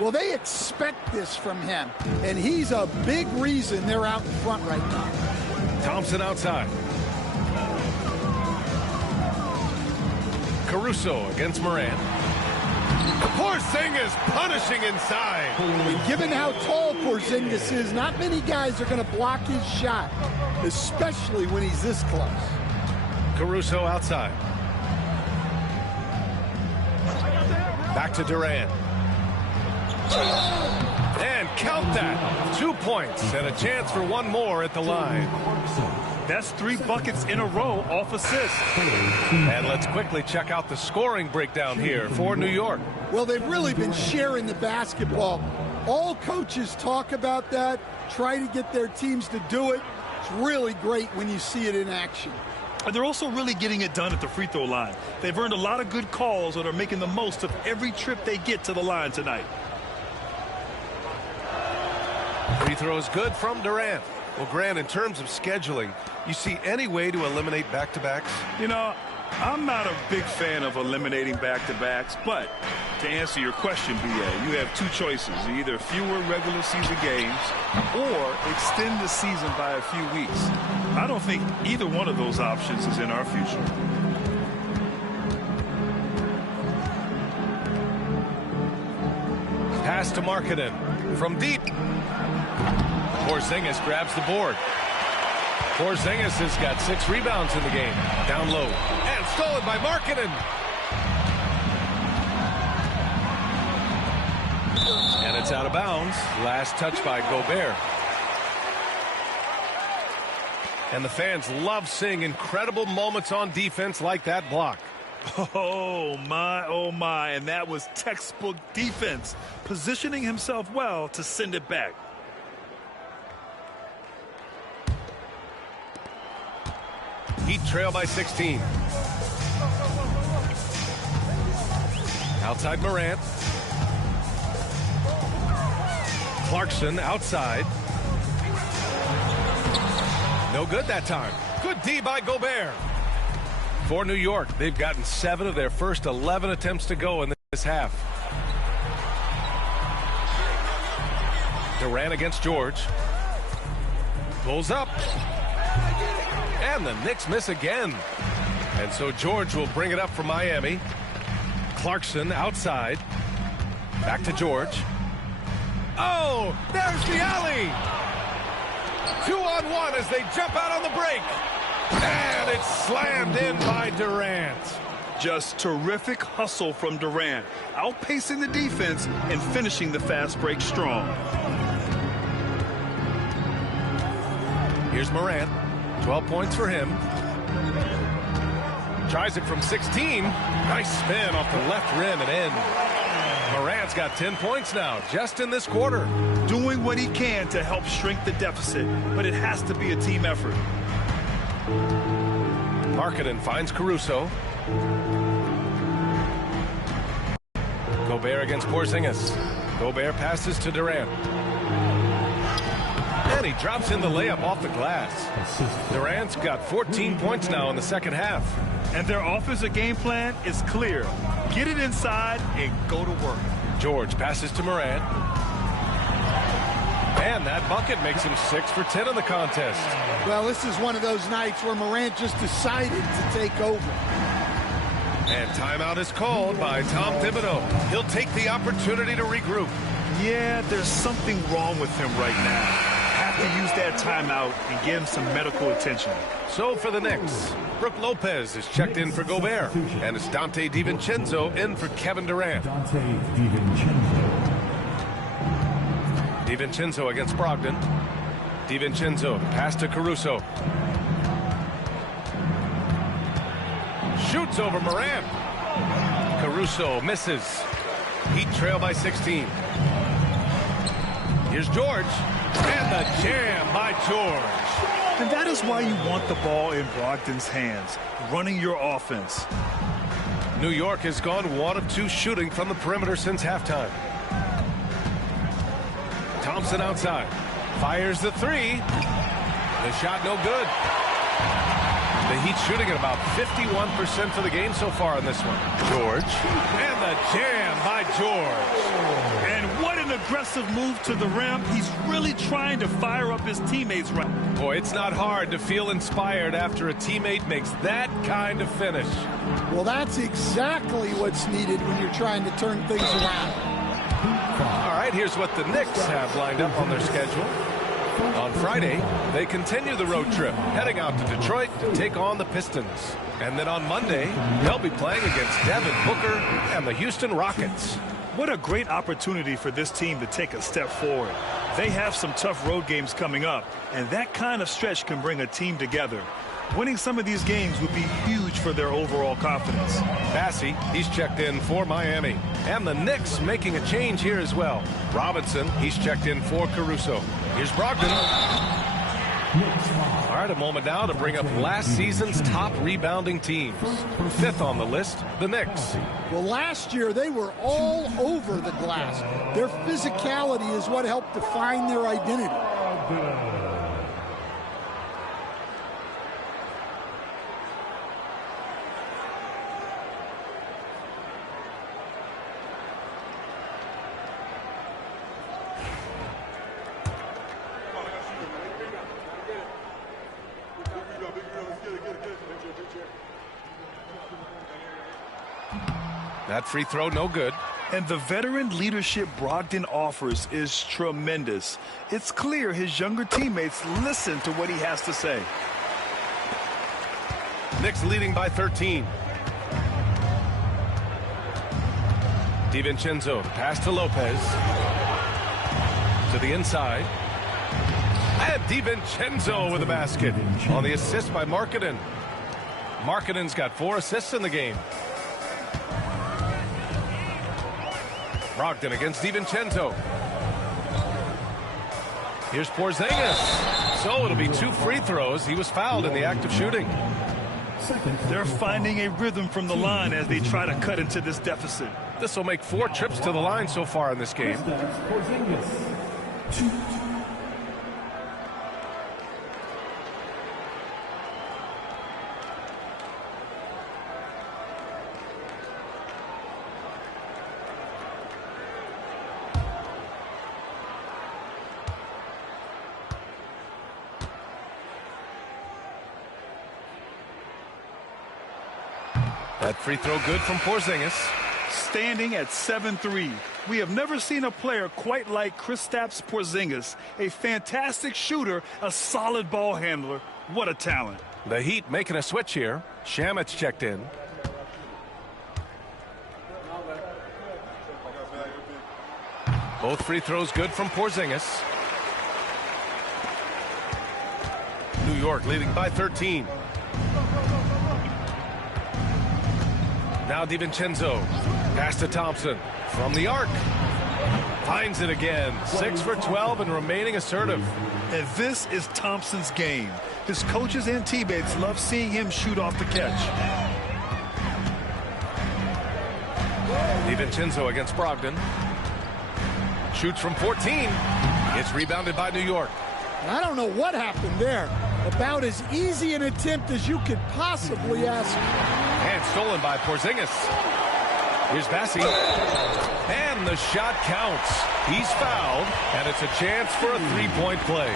Well, they expect this from him, and he's a big reason they're out in front right now. Thompson outside. Caruso against Morant. Porzingis punishing inside. Given how tall Porzingis is, not many guys are going to block his shot, especially when he's this close. Caruso outside. Back to Durant. And count that. 2 points and a chance for one more at the line. That's 3 buckets in a row off assists. And let's quickly check out the scoring breakdown here for New York. Well, they've really been sharing the basketball. All coaches talk about that, try to get their teams to do it. It's really great when you see it in action. And they're also really getting it done at the free throw line. They've earned a lot of good calls and are making the most of every trip they get to the line tonight. Free throw is good from Durant. Well, Grant, in terms of scheduling, you see any way to eliminate back-to-backs? You know, I'm not a big fan of eliminating back-to-backs, but to answer your question, B.A., you have 2 choices. Either fewer regular season games or extend the season by a few weeks. I don't think either one of those options is in our future. Pass to Markkanen from deep. Porzingis grabs the board. Porzingis has got 6 rebounds in the game. Down low. And stolen by Markkanen. And it's out of bounds. Last touch by Gobert. And the fans love seeing incredible moments on defense like that block. Oh, my. And that was textbook defense. Positioning himself well to send it back. Heat trail by 16. Outside Morant. Clarkson outside. No good that time. Good D by Gobert. For New York, they've gotten 7 of their first 11 attempts to go in this half. Durant against George. Pulls up. And the Knicks miss again. And so George will bring it up for Miami. Clarkson outside. Back to George. Oh, there's the alley. 2-on-1 as they jump out on the break. And it's slammed in by Durant. Just terrific hustle from Durant, outpacing the defense and finishing the fast break strong. Here's Morant. 12 points for him. Tries it from 16. Nice spin off the left rim and in. Morant's got 10 points now, just in this quarter. Doing what he can to help shrink the deficit, but it has to be a team effort. Markkanen finds Caruso. Gobert against Porzingis. Gobert passes to Durant. And he drops in the layup off the glass. Durant's got 14 points now in the second half. And their offensive game plan is clear. Get it inside and go to work. George passes to Morant. And that bucket makes him 6 for 10 in the contest. Well, this is one of those nights where Morant just decided to take over. And timeout is called by Tom Thibodeau. He'll take the opportunity to regroup. Yeah, there's something wrong with him right now. Have to use that timeout and give him some medical attention. So for the Knicks, Brook Lopez is checked in for Gobert, and it's Dante DiVincenzo in for Kevin Durant. DiVincenzo against Brogdon. DiVincenzo pass to Caruso. Shoots over Morant. Caruso misses. Heat trail by 16. Here's George. And the jam by George. And that is why you want the ball in Brogdon's hands, running your offense. New York has gone 1 of 2 shooting from the perimeter since halftime. Thompson outside. Fires the 3. The shot no good. The Heat shooting at about 51% for the game so far in this one. George. And the jam by George. And what an aggressive move to the rim. He's really trying to fire up his teammates right. Boy, it's not hard to feel inspired after a teammate makes that kind of finish. Well, that's exactly what's needed when you're trying to turn things around. All right, here's what the Knicks have lined up on their schedule. On Friday, they continue the road trip, heading out to Detroit to take on the Pistons. And then on Monday, they'll be playing against Devin Booker and the Houston Rockets. What a great opportunity for this team to take a step forward. They have some tough road games coming up, and that kind of stretch can bring a team together. Winning some of these games would be huge for their overall confidence. Bassey, he's checked in for Miami. And the Knicks making a change here as well. Robinson, he's checked in for Caruso. Here's Brogdon. All right, a moment now to bring up last season's top rebounding teams. 5th on the list, the Knicks. Well, last year they were all over the glass. Their physicality is what helped define their identity. That free throw, no good. And the veteran leadership Brogdon offers is tremendous. It's clear his younger teammates listen to what he has to say. Knicks leading by 13. DiVincenzo, pass to Lopez. To the inside. And DiVincenzo with a basket on the assist by Markkanen. Markkanen's got 4 assists in the game. Brogdon against DiVincenzo. Here's Porzingis. So it'll be 2 free throws. He was fouled in the act of shooting. They're finding a rhythm from the line as they try to cut into this deficit. This will make 4 trips to the line so far in this game. That free throw good from Porzingis. Standing at 7'3", we have never seen a player quite like Kristaps Porzingis. A fantastic shooter, a solid ball handler. What a talent. The Heat making a switch here. Shamet's checked in. Both free throws good from Porzingis. New York leading by 13. Now DiVincenzo. Pass to Thompson. From the arc. Finds it again. 6 for 12 and remaining assertive. And this is Thompson's game. His coaches and teammates love seeing him shoot off the catch. DiVincenzo against Brogdon. Shoots from 14. It's rebounded by New York. I don't know what happened there. About as easy an attempt as you could possibly ask. And stolen by Porzingis. Here's Bassi. And the shot counts. He's fouled, and it's a chance for a three-point play.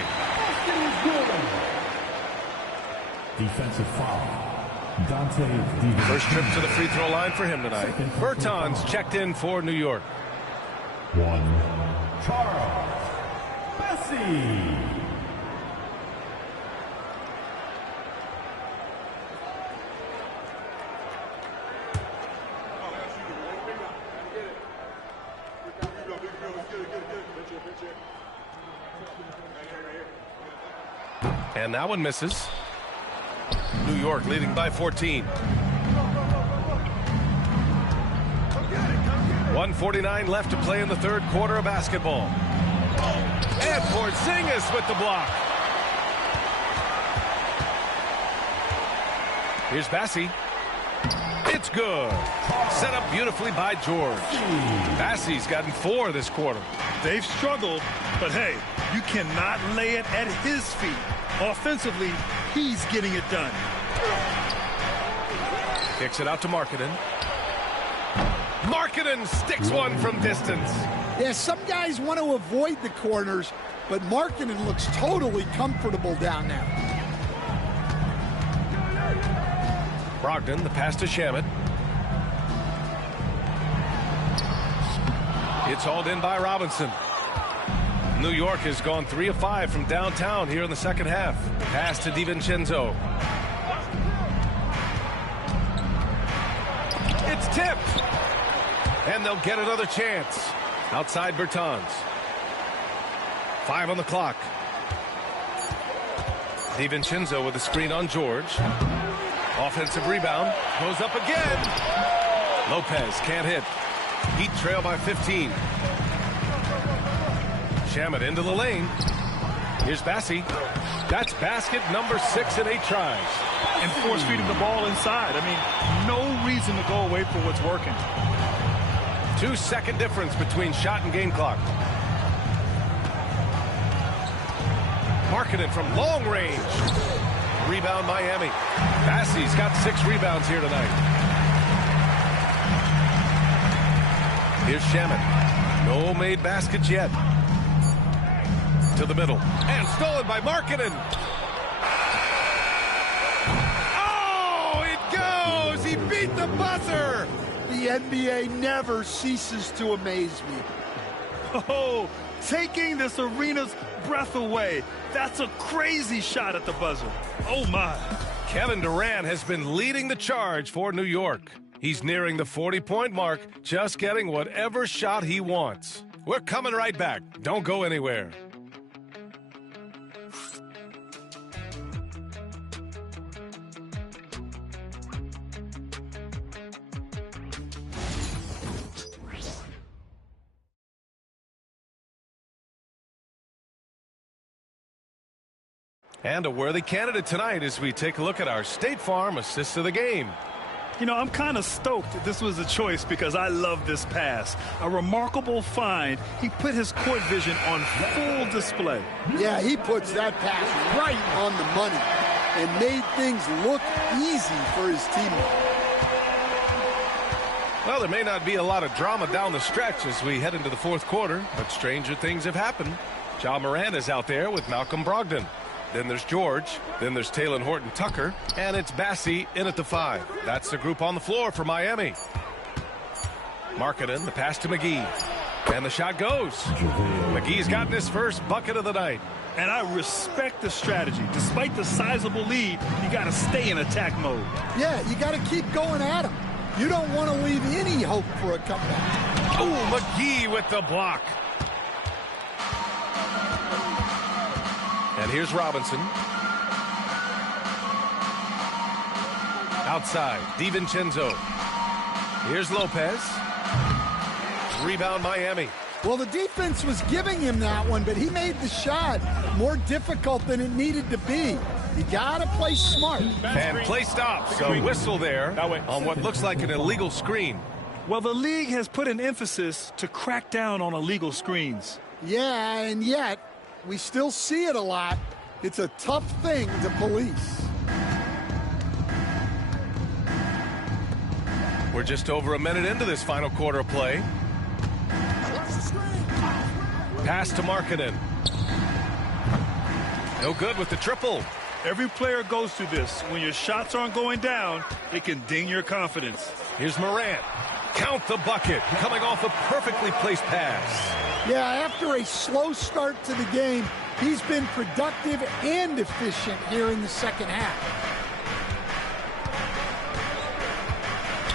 Defensive foul. Dante DiVincenzo. First trip to the free throw line for him tonight. Bertans checked in for New York. 1. Charles Bassi. And that one misses. New York leading by 14. 1:49 left to play in the third quarter of basketball. And Porzingis with the block. Here's Bassi. It's good. Set up beautifully by George. Bassi's gotten 4 this quarter. They've struggled, but hey, you cannot lay it at his feet. Offensively, he's getting it done. Kicks it out to Markkanen. Markkanen sticks one from distance. Yeah, some guys want to avoid the corners, but Markkanen looks totally comfortable down there. Brogdon, the pass to Shamet. It's hauled in by Robinson. New York has gone 3 of 5 from downtown here in the second half. Pass to DiVincenzo. It's tipped. And they'll get another chance. Outside Bertans. 5 on the clock. DiVincenzo with a screen on George. Offensive rebound. Goes up again. Lopez can't hit. Heat trail by 15. Shamet into the lane. Here's Bassi. That's basket number 6 in 8 tries. And force feeding the ball inside. I mean, no reason to go away from what's working. 2-second difference between shot and game clock. Markkanen from long range. Rebound Miami. Bassi's got 6 rebounds here tonight. Here's Shamet. No made baskets yet. To the middle. And stolen by Markkanen. Oh, it goes! He beat the buzzer! The NBA never ceases to amaze me. Oh, taking this arena's breath away. That's a crazy shot at the buzzer. Oh, my. Kevin Durant has been leading the charge for New York. He's nearing the 40-point mark, just getting whatever shot he wants. We're coming right back. Don't go anywhere. And a worthy candidate tonight as we take a look at our State Farm assist of the game. You know, I'm kind of stoked that this was a choice because I love this pass. A remarkable find. He put his court vision on full display. Yeah, he puts that pass right on the money and made things look easy for his teammate. Well, there may not be a lot of drama down the stretch as we head into the fourth quarter, but stranger things have happened. Ja Morant is out there with Malcolm Brogdon. Then there's George. Then there's Talen Horton-Tucker. And it's Bassey in at the 5. That's the group on the floor for Miami. Markkanen, the pass to McGee. And the shot goes. McGee's gotten his first bucket of the night. And I respect the strategy. Despite the sizable lead, you got to stay in attack mode. Yeah, you got to keep going at him. You don't want to leave any hope for a comeback. Oh, McGee with the block. And here's Robinson. Outside, DiVincenzo. Here's Lopez. Rebound Miami. Well, the defense was giving him that one, but he made the shot more difficult than it needed to be. You got to play smart. And play stops. A whistle there on what looks like an illegal screen. Well, the league has put an emphasis to crack down on illegal screens. Yeah, and yet we still see it a lot. It's a tough thing to police. We're just over a minute into this final quarter of play. Pass to Markkanen. No good with the triple. Every player goes through this. When your shots aren't going down, it can ding your confidence. Here's Morant. Count the bucket. Coming off a perfectly placed pass. Yeah, after a slow start to the game, he's been productive and efficient here in the second half.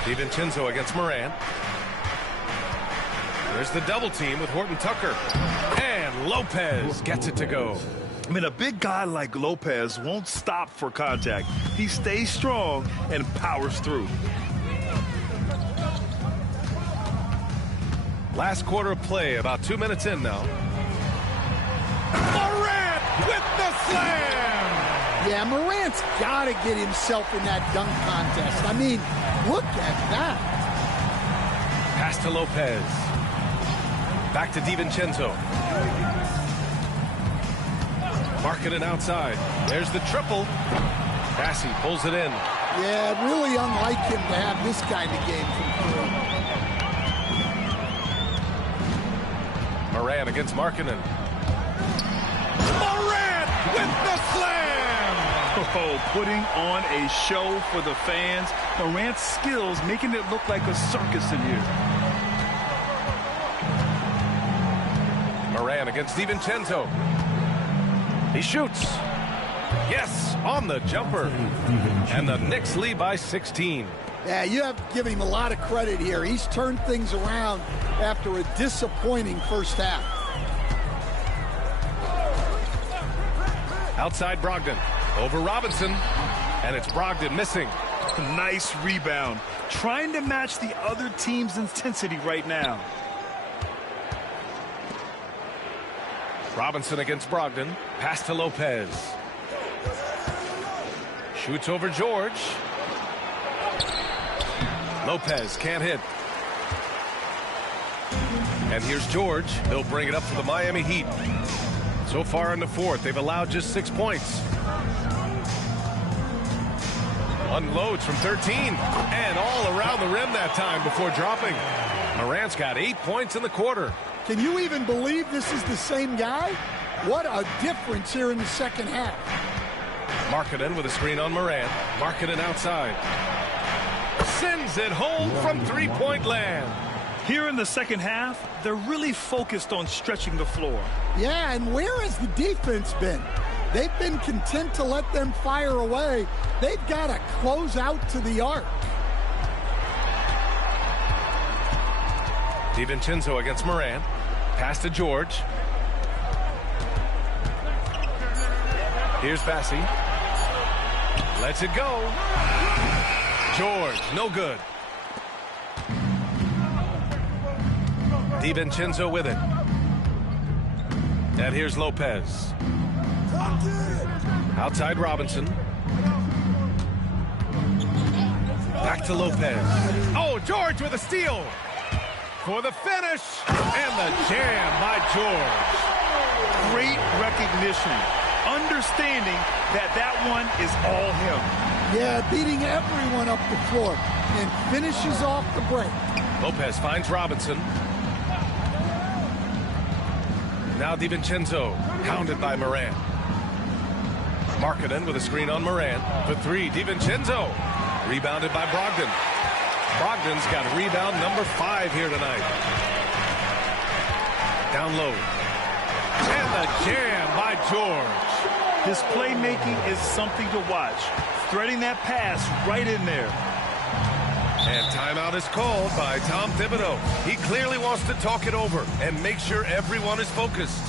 DiVincenzo against Morant. There's the double team with Horton-Tucker. And Lopez gets it to go. I mean, a big guy like Lopez won't stop for contact. He stays strong and powers through. Last quarter of play, about 2 minutes in now. Morant with the slam! Yeah, Morant's got to get himself in that dunk contest. I mean, look at that. Pass to Lopez. Back to DiVincenzo. Markkanen outside. There's the triple. Bassey pulls it in. Yeah, really unlike him to have this kind of game from Peru. Morant against Markkanen. Morant with the slam! Oh, putting on a show for the fans. Morant's skills making it look like a circus in here. Morant against DiVincenzo. He shoots. Yes, on the jumper. And the Knicks lead by 16. Yeah, you have to give him a lot of credit here. He's turned things around after a disappointing first half. Outside Brogdon. Over Robinson. And it's Brogdon missing. Nice rebound. Trying to match the other team's intensity right now. Robinson against Brogdon. Pass to Lopez. Shoots over George. Lopez can't hit. And here's George. He'll bring it up for the Miami Heat. So far in the fourth, they've allowed just 6 points. Unloads from 13. And all around the rim that time before dropping. Morant's got 8 points in the quarter. Can you even believe this is the same guy? What a difference here in the second half. Markkanen with a screen on Morant. Markkanen outside. Sends it home from three-point land. Here in the second half, they're really focused on stretching the floor. Yeah, and where has the defense been? They've been content to let them fire away. They've got to close out to the arc. DiVincenzo against Morant. Pass to George. Here's Bassey. Lets it go. George, no good. DiVincenzo with it. And here's Lopez. Outside Robinson. Back to Lopez. Oh, George with a steal. For the finish. And the jam by George. Great recognition. Understanding that one is all him. Yeah, beating everyone up the floor and finishes off the break. Lopez finds Robinson. Now DiVincenzo, pounded by Morant. Markkanen with a screen on Moran. For three, DiVincenzo. Rebounded by Brogdon. Brogdon's got rebound number 5 here tonight. Down low. And the jam by George. His playmaking is something to watch. Threading that pass right in there. And timeout is called by Tom Thibodeau. He clearly wants to talk it over and make sure everyone is focused.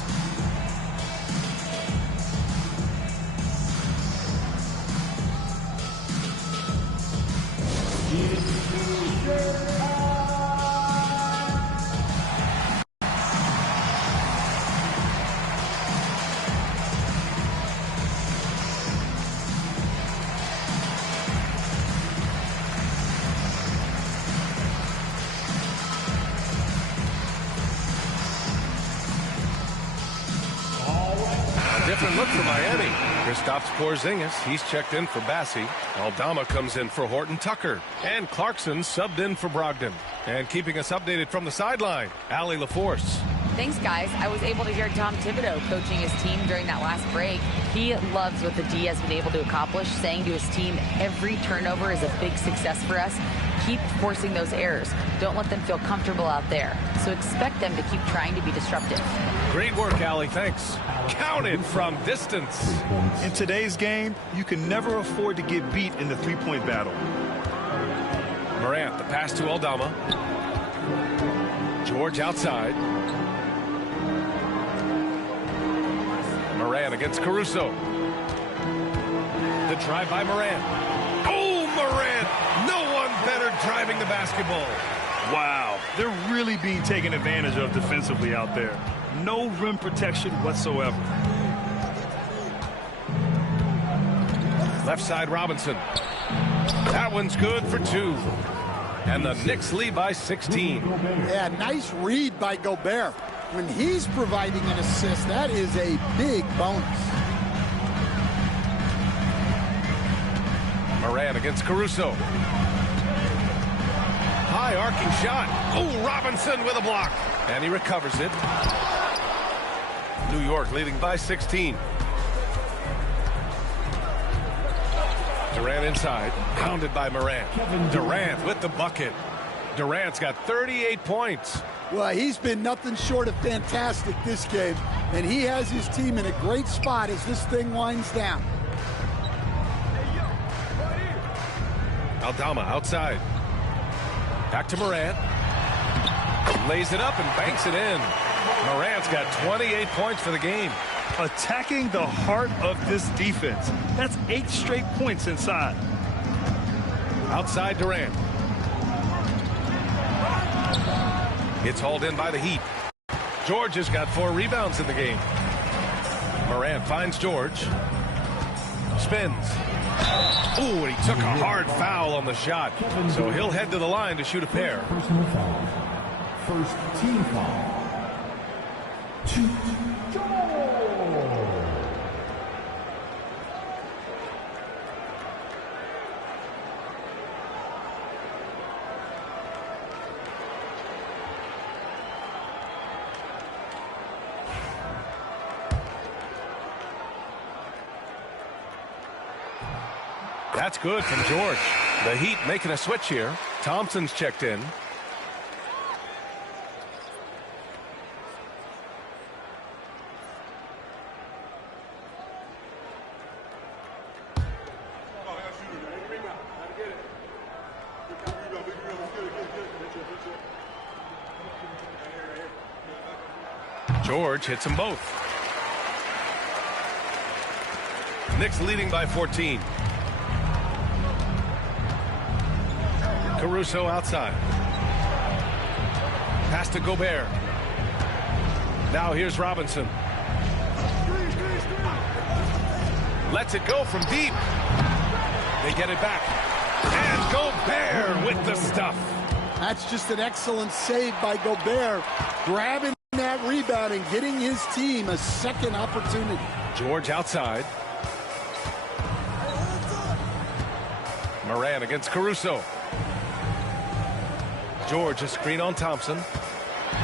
Different look for Miami. Kristaps Porzingis, he's checked in for Bassie. Aldama comes in for Horton Tucker. And Clarkson subbed in for Brogdon. And keeping us updated from the sideline, Allie LaForce. Thanks, guys. I was able to hear Tom Thibodeau coaching his team during that last break. He loves what the D has been able to accomplish, saying to his team, every turnover is a big success for us. Keep forcing those errors. Don't let them feel comfortable out there. So expect them to keep trying to be disruptive. Great work, Allie. Thanks. Counted from distance. In today's game, you can never afford to get beat in the three-point battle. Morant, the pass to Aldama. George outside. Moran against Caruso. The drive by Moran. Oh, Moran! No one better driving the basketball. Wow, they're really being taken advantage of defensively out there. No rim protection whatsoever. Left side Robinson. That one's good for 2. And the Knicks lead by 16. Yeah, nice read by Gobert. When he's providing an assist, that is a big bonus. Moran against Caruso. High arcing shot. Oh, Robinson with a block. And he recovers it. New York leading by 16. Durant inside. Pounded by Morant. Durant with the bucket. Durant's got 38 points. Well, he's been nothing short of fantastic this game. And he has his team in a great spot as this thing winds down. Aldama outside. Back to Morant. Lays it up and banks it in. Morant's got 28 points for the game. Attacking the heart of this defense. That's 8 straight points inside. Outside Durant. It's hauled in by the Heat. George has got 4 rebounds in the game. Morant finds George. Spins. Ooh, and he took a hard foul on the shot. So he'll head to the line to shoot a pair. Personal foul. First team foul. That's good from George. The Heat making a switch here. Thompson's checked in. George hits them both. Knicks leading by 14. Caruso outside. Pass to Gobert. Now here's Robinson. Lets it go from deep. They get it back. And Gobert with the stuff. That's just an excellent save by Gobert. Grabbing that rebound and getting his team a second opportunity. George outside. Moran against Caruso. George, a screen on Thompson.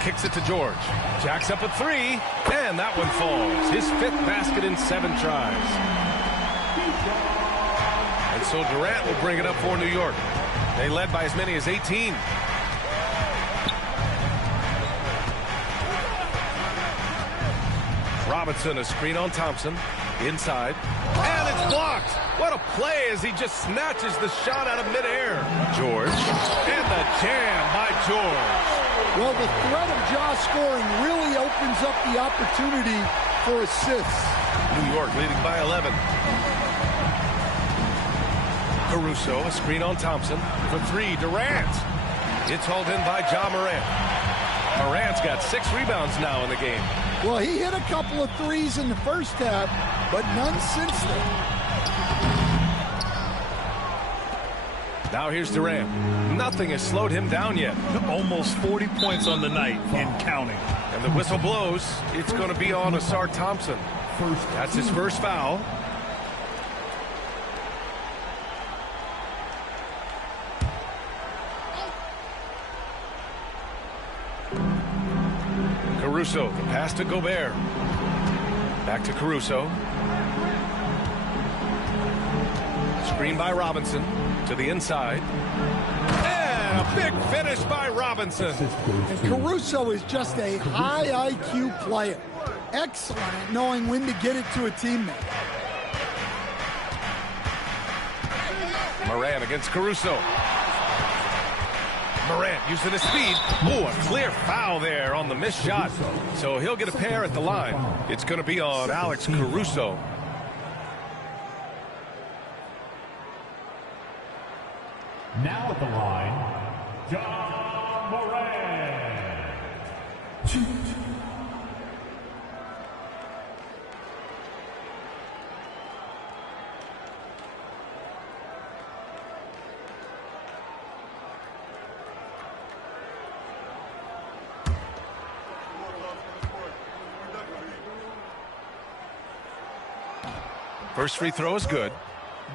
Kicks it to George. Jacks up a 3. And that one falls. His 5th basket in 7 tries. And so Durant will bring it up for New York. They led by as many as 18. Robinson, a screen on Thompson. Inside. And it's blocked. What a play as he just snatches the shot out of midair. George. And the jam by George. Well, the threat of Ja scoring really opens up the opportunity for assists. New York leading by 11. Caruso, a screen on Thompson. For three, Durant. It's hauled in by Ja Morant. Morant's got 6 rebounds now in the game. Well, he hit a couple of threes in the first half, but none since then. Now here's Durant. Nothing has slowed him down yet. Almost 40 points on the night and counting. And the whistle blows. It's going to be on Ausar Thompson. That's his first foul. Caruso, the pass to Gobert. Back to Caruso. Screen by Robinson to the inside. And a big finish by Robinson. And Caruso is just a high IQ player. Excellent at knowing when to get it to a teammate. Morant against Caruso. Morant using his speed. Oh, a clear foul there on the missed shot. So he'll get a pair at the line. It's going to be on Alex Caruso. Now at the line, Ja Morant. First free throw is good.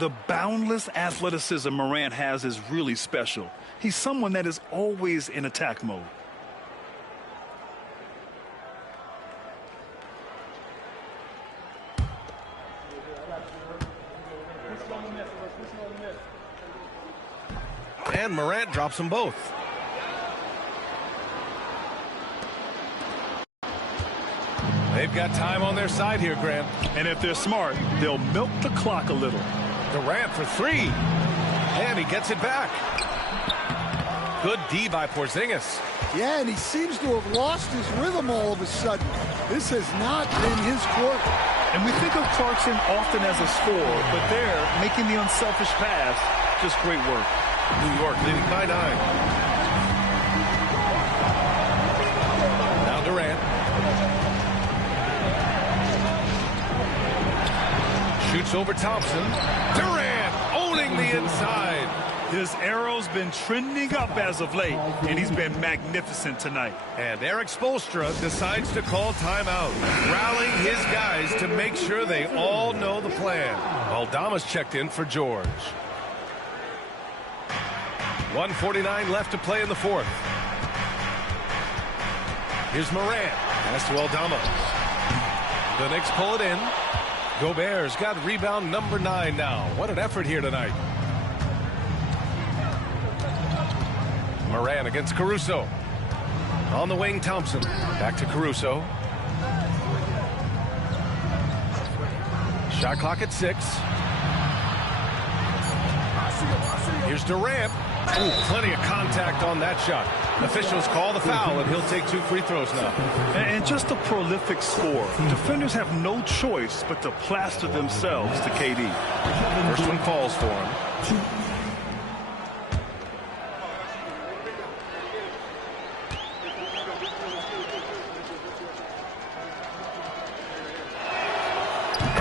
The boundless athleticism Morant has is really special. He's someone that is always in attack mode. And Morant drops them both. They've got time on their side here, Grant. And if they're smart, they'll milk the clock a little. Durant for three. And he gets it back. Good D by Porzingis. Yeah, and he seems to have lost his rhythm all of a sudden. This has not been his quarter. And we think of Clarkson often as a scorer, but there, making the unselfish pass, just great work. New York leading by 9. Now Durant. Shoots over Thompson. Durant owning the inside. His arrow's been trending up as of late, and he's been magnificent tonight. And Eric Spoelstra decides to call timeout, rallying his guys to make sure they all know the plan. Aldama's checked in for George. 1:49 left to play in the fourth. Here's Morant. Pass to Aldama. The Knicks pull it in. Gobert's got rebound number 9 now. What an effort here tonight. Morant against Caruso. On the wing, Thompson. Back to Caruso. Shot clock at 6. Here's Durant. Ooh, plenty of contact on that shot. Officials call the foul, and he'll take 2 free throws now. And just a prolific score. Defenders have no choice but to plaster themselves to KD. First one falls for him.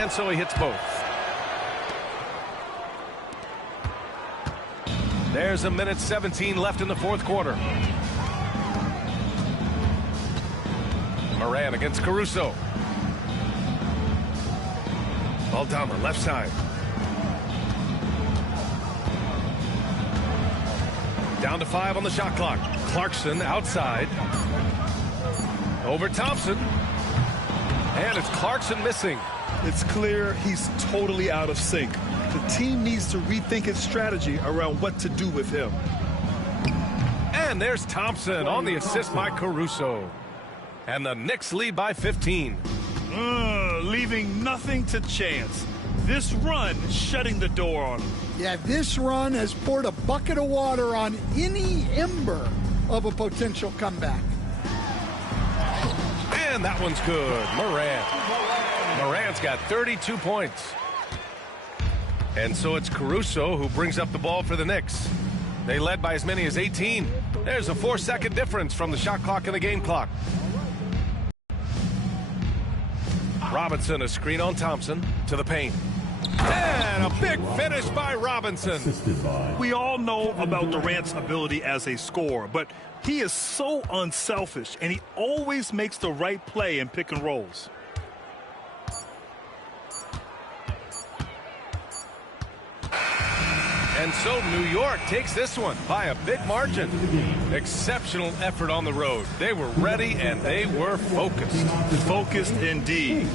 And so he hits both. There's 1:17 left in the fourth quarter. Morant against Caruso. Aldama left side. Down to 5 on the shot clock. Clarkson outside. Over Thompson. And it's Clarkson missing. It's clear he's totally out of sync. The team needs to rethink its strategy around what to do with him. And there's Thompson on the assist by Caruso. And the Knicks lead by 15. Leaving nothing to chance. This run shutting the door on him. Yeah, this run has poured a bucket of water on any ember of a potential comeback. And that one's good. Morant's got 32 points. And so it's Caruso who brings up the ball for the Knicks. They led by as many as 18. There's a 4-second difference from the shot clock and the game clock. Robinson, a screen on Thompson to the paint. And a big finish by Robinson. We all know about Durant's ability as a scorer, but he is so unselfish, and he always makes the right play in pick and rolls. And so New York takes this one by a big margin. Exceptional effort on the road. They were ready and they were focused. Focused indeed.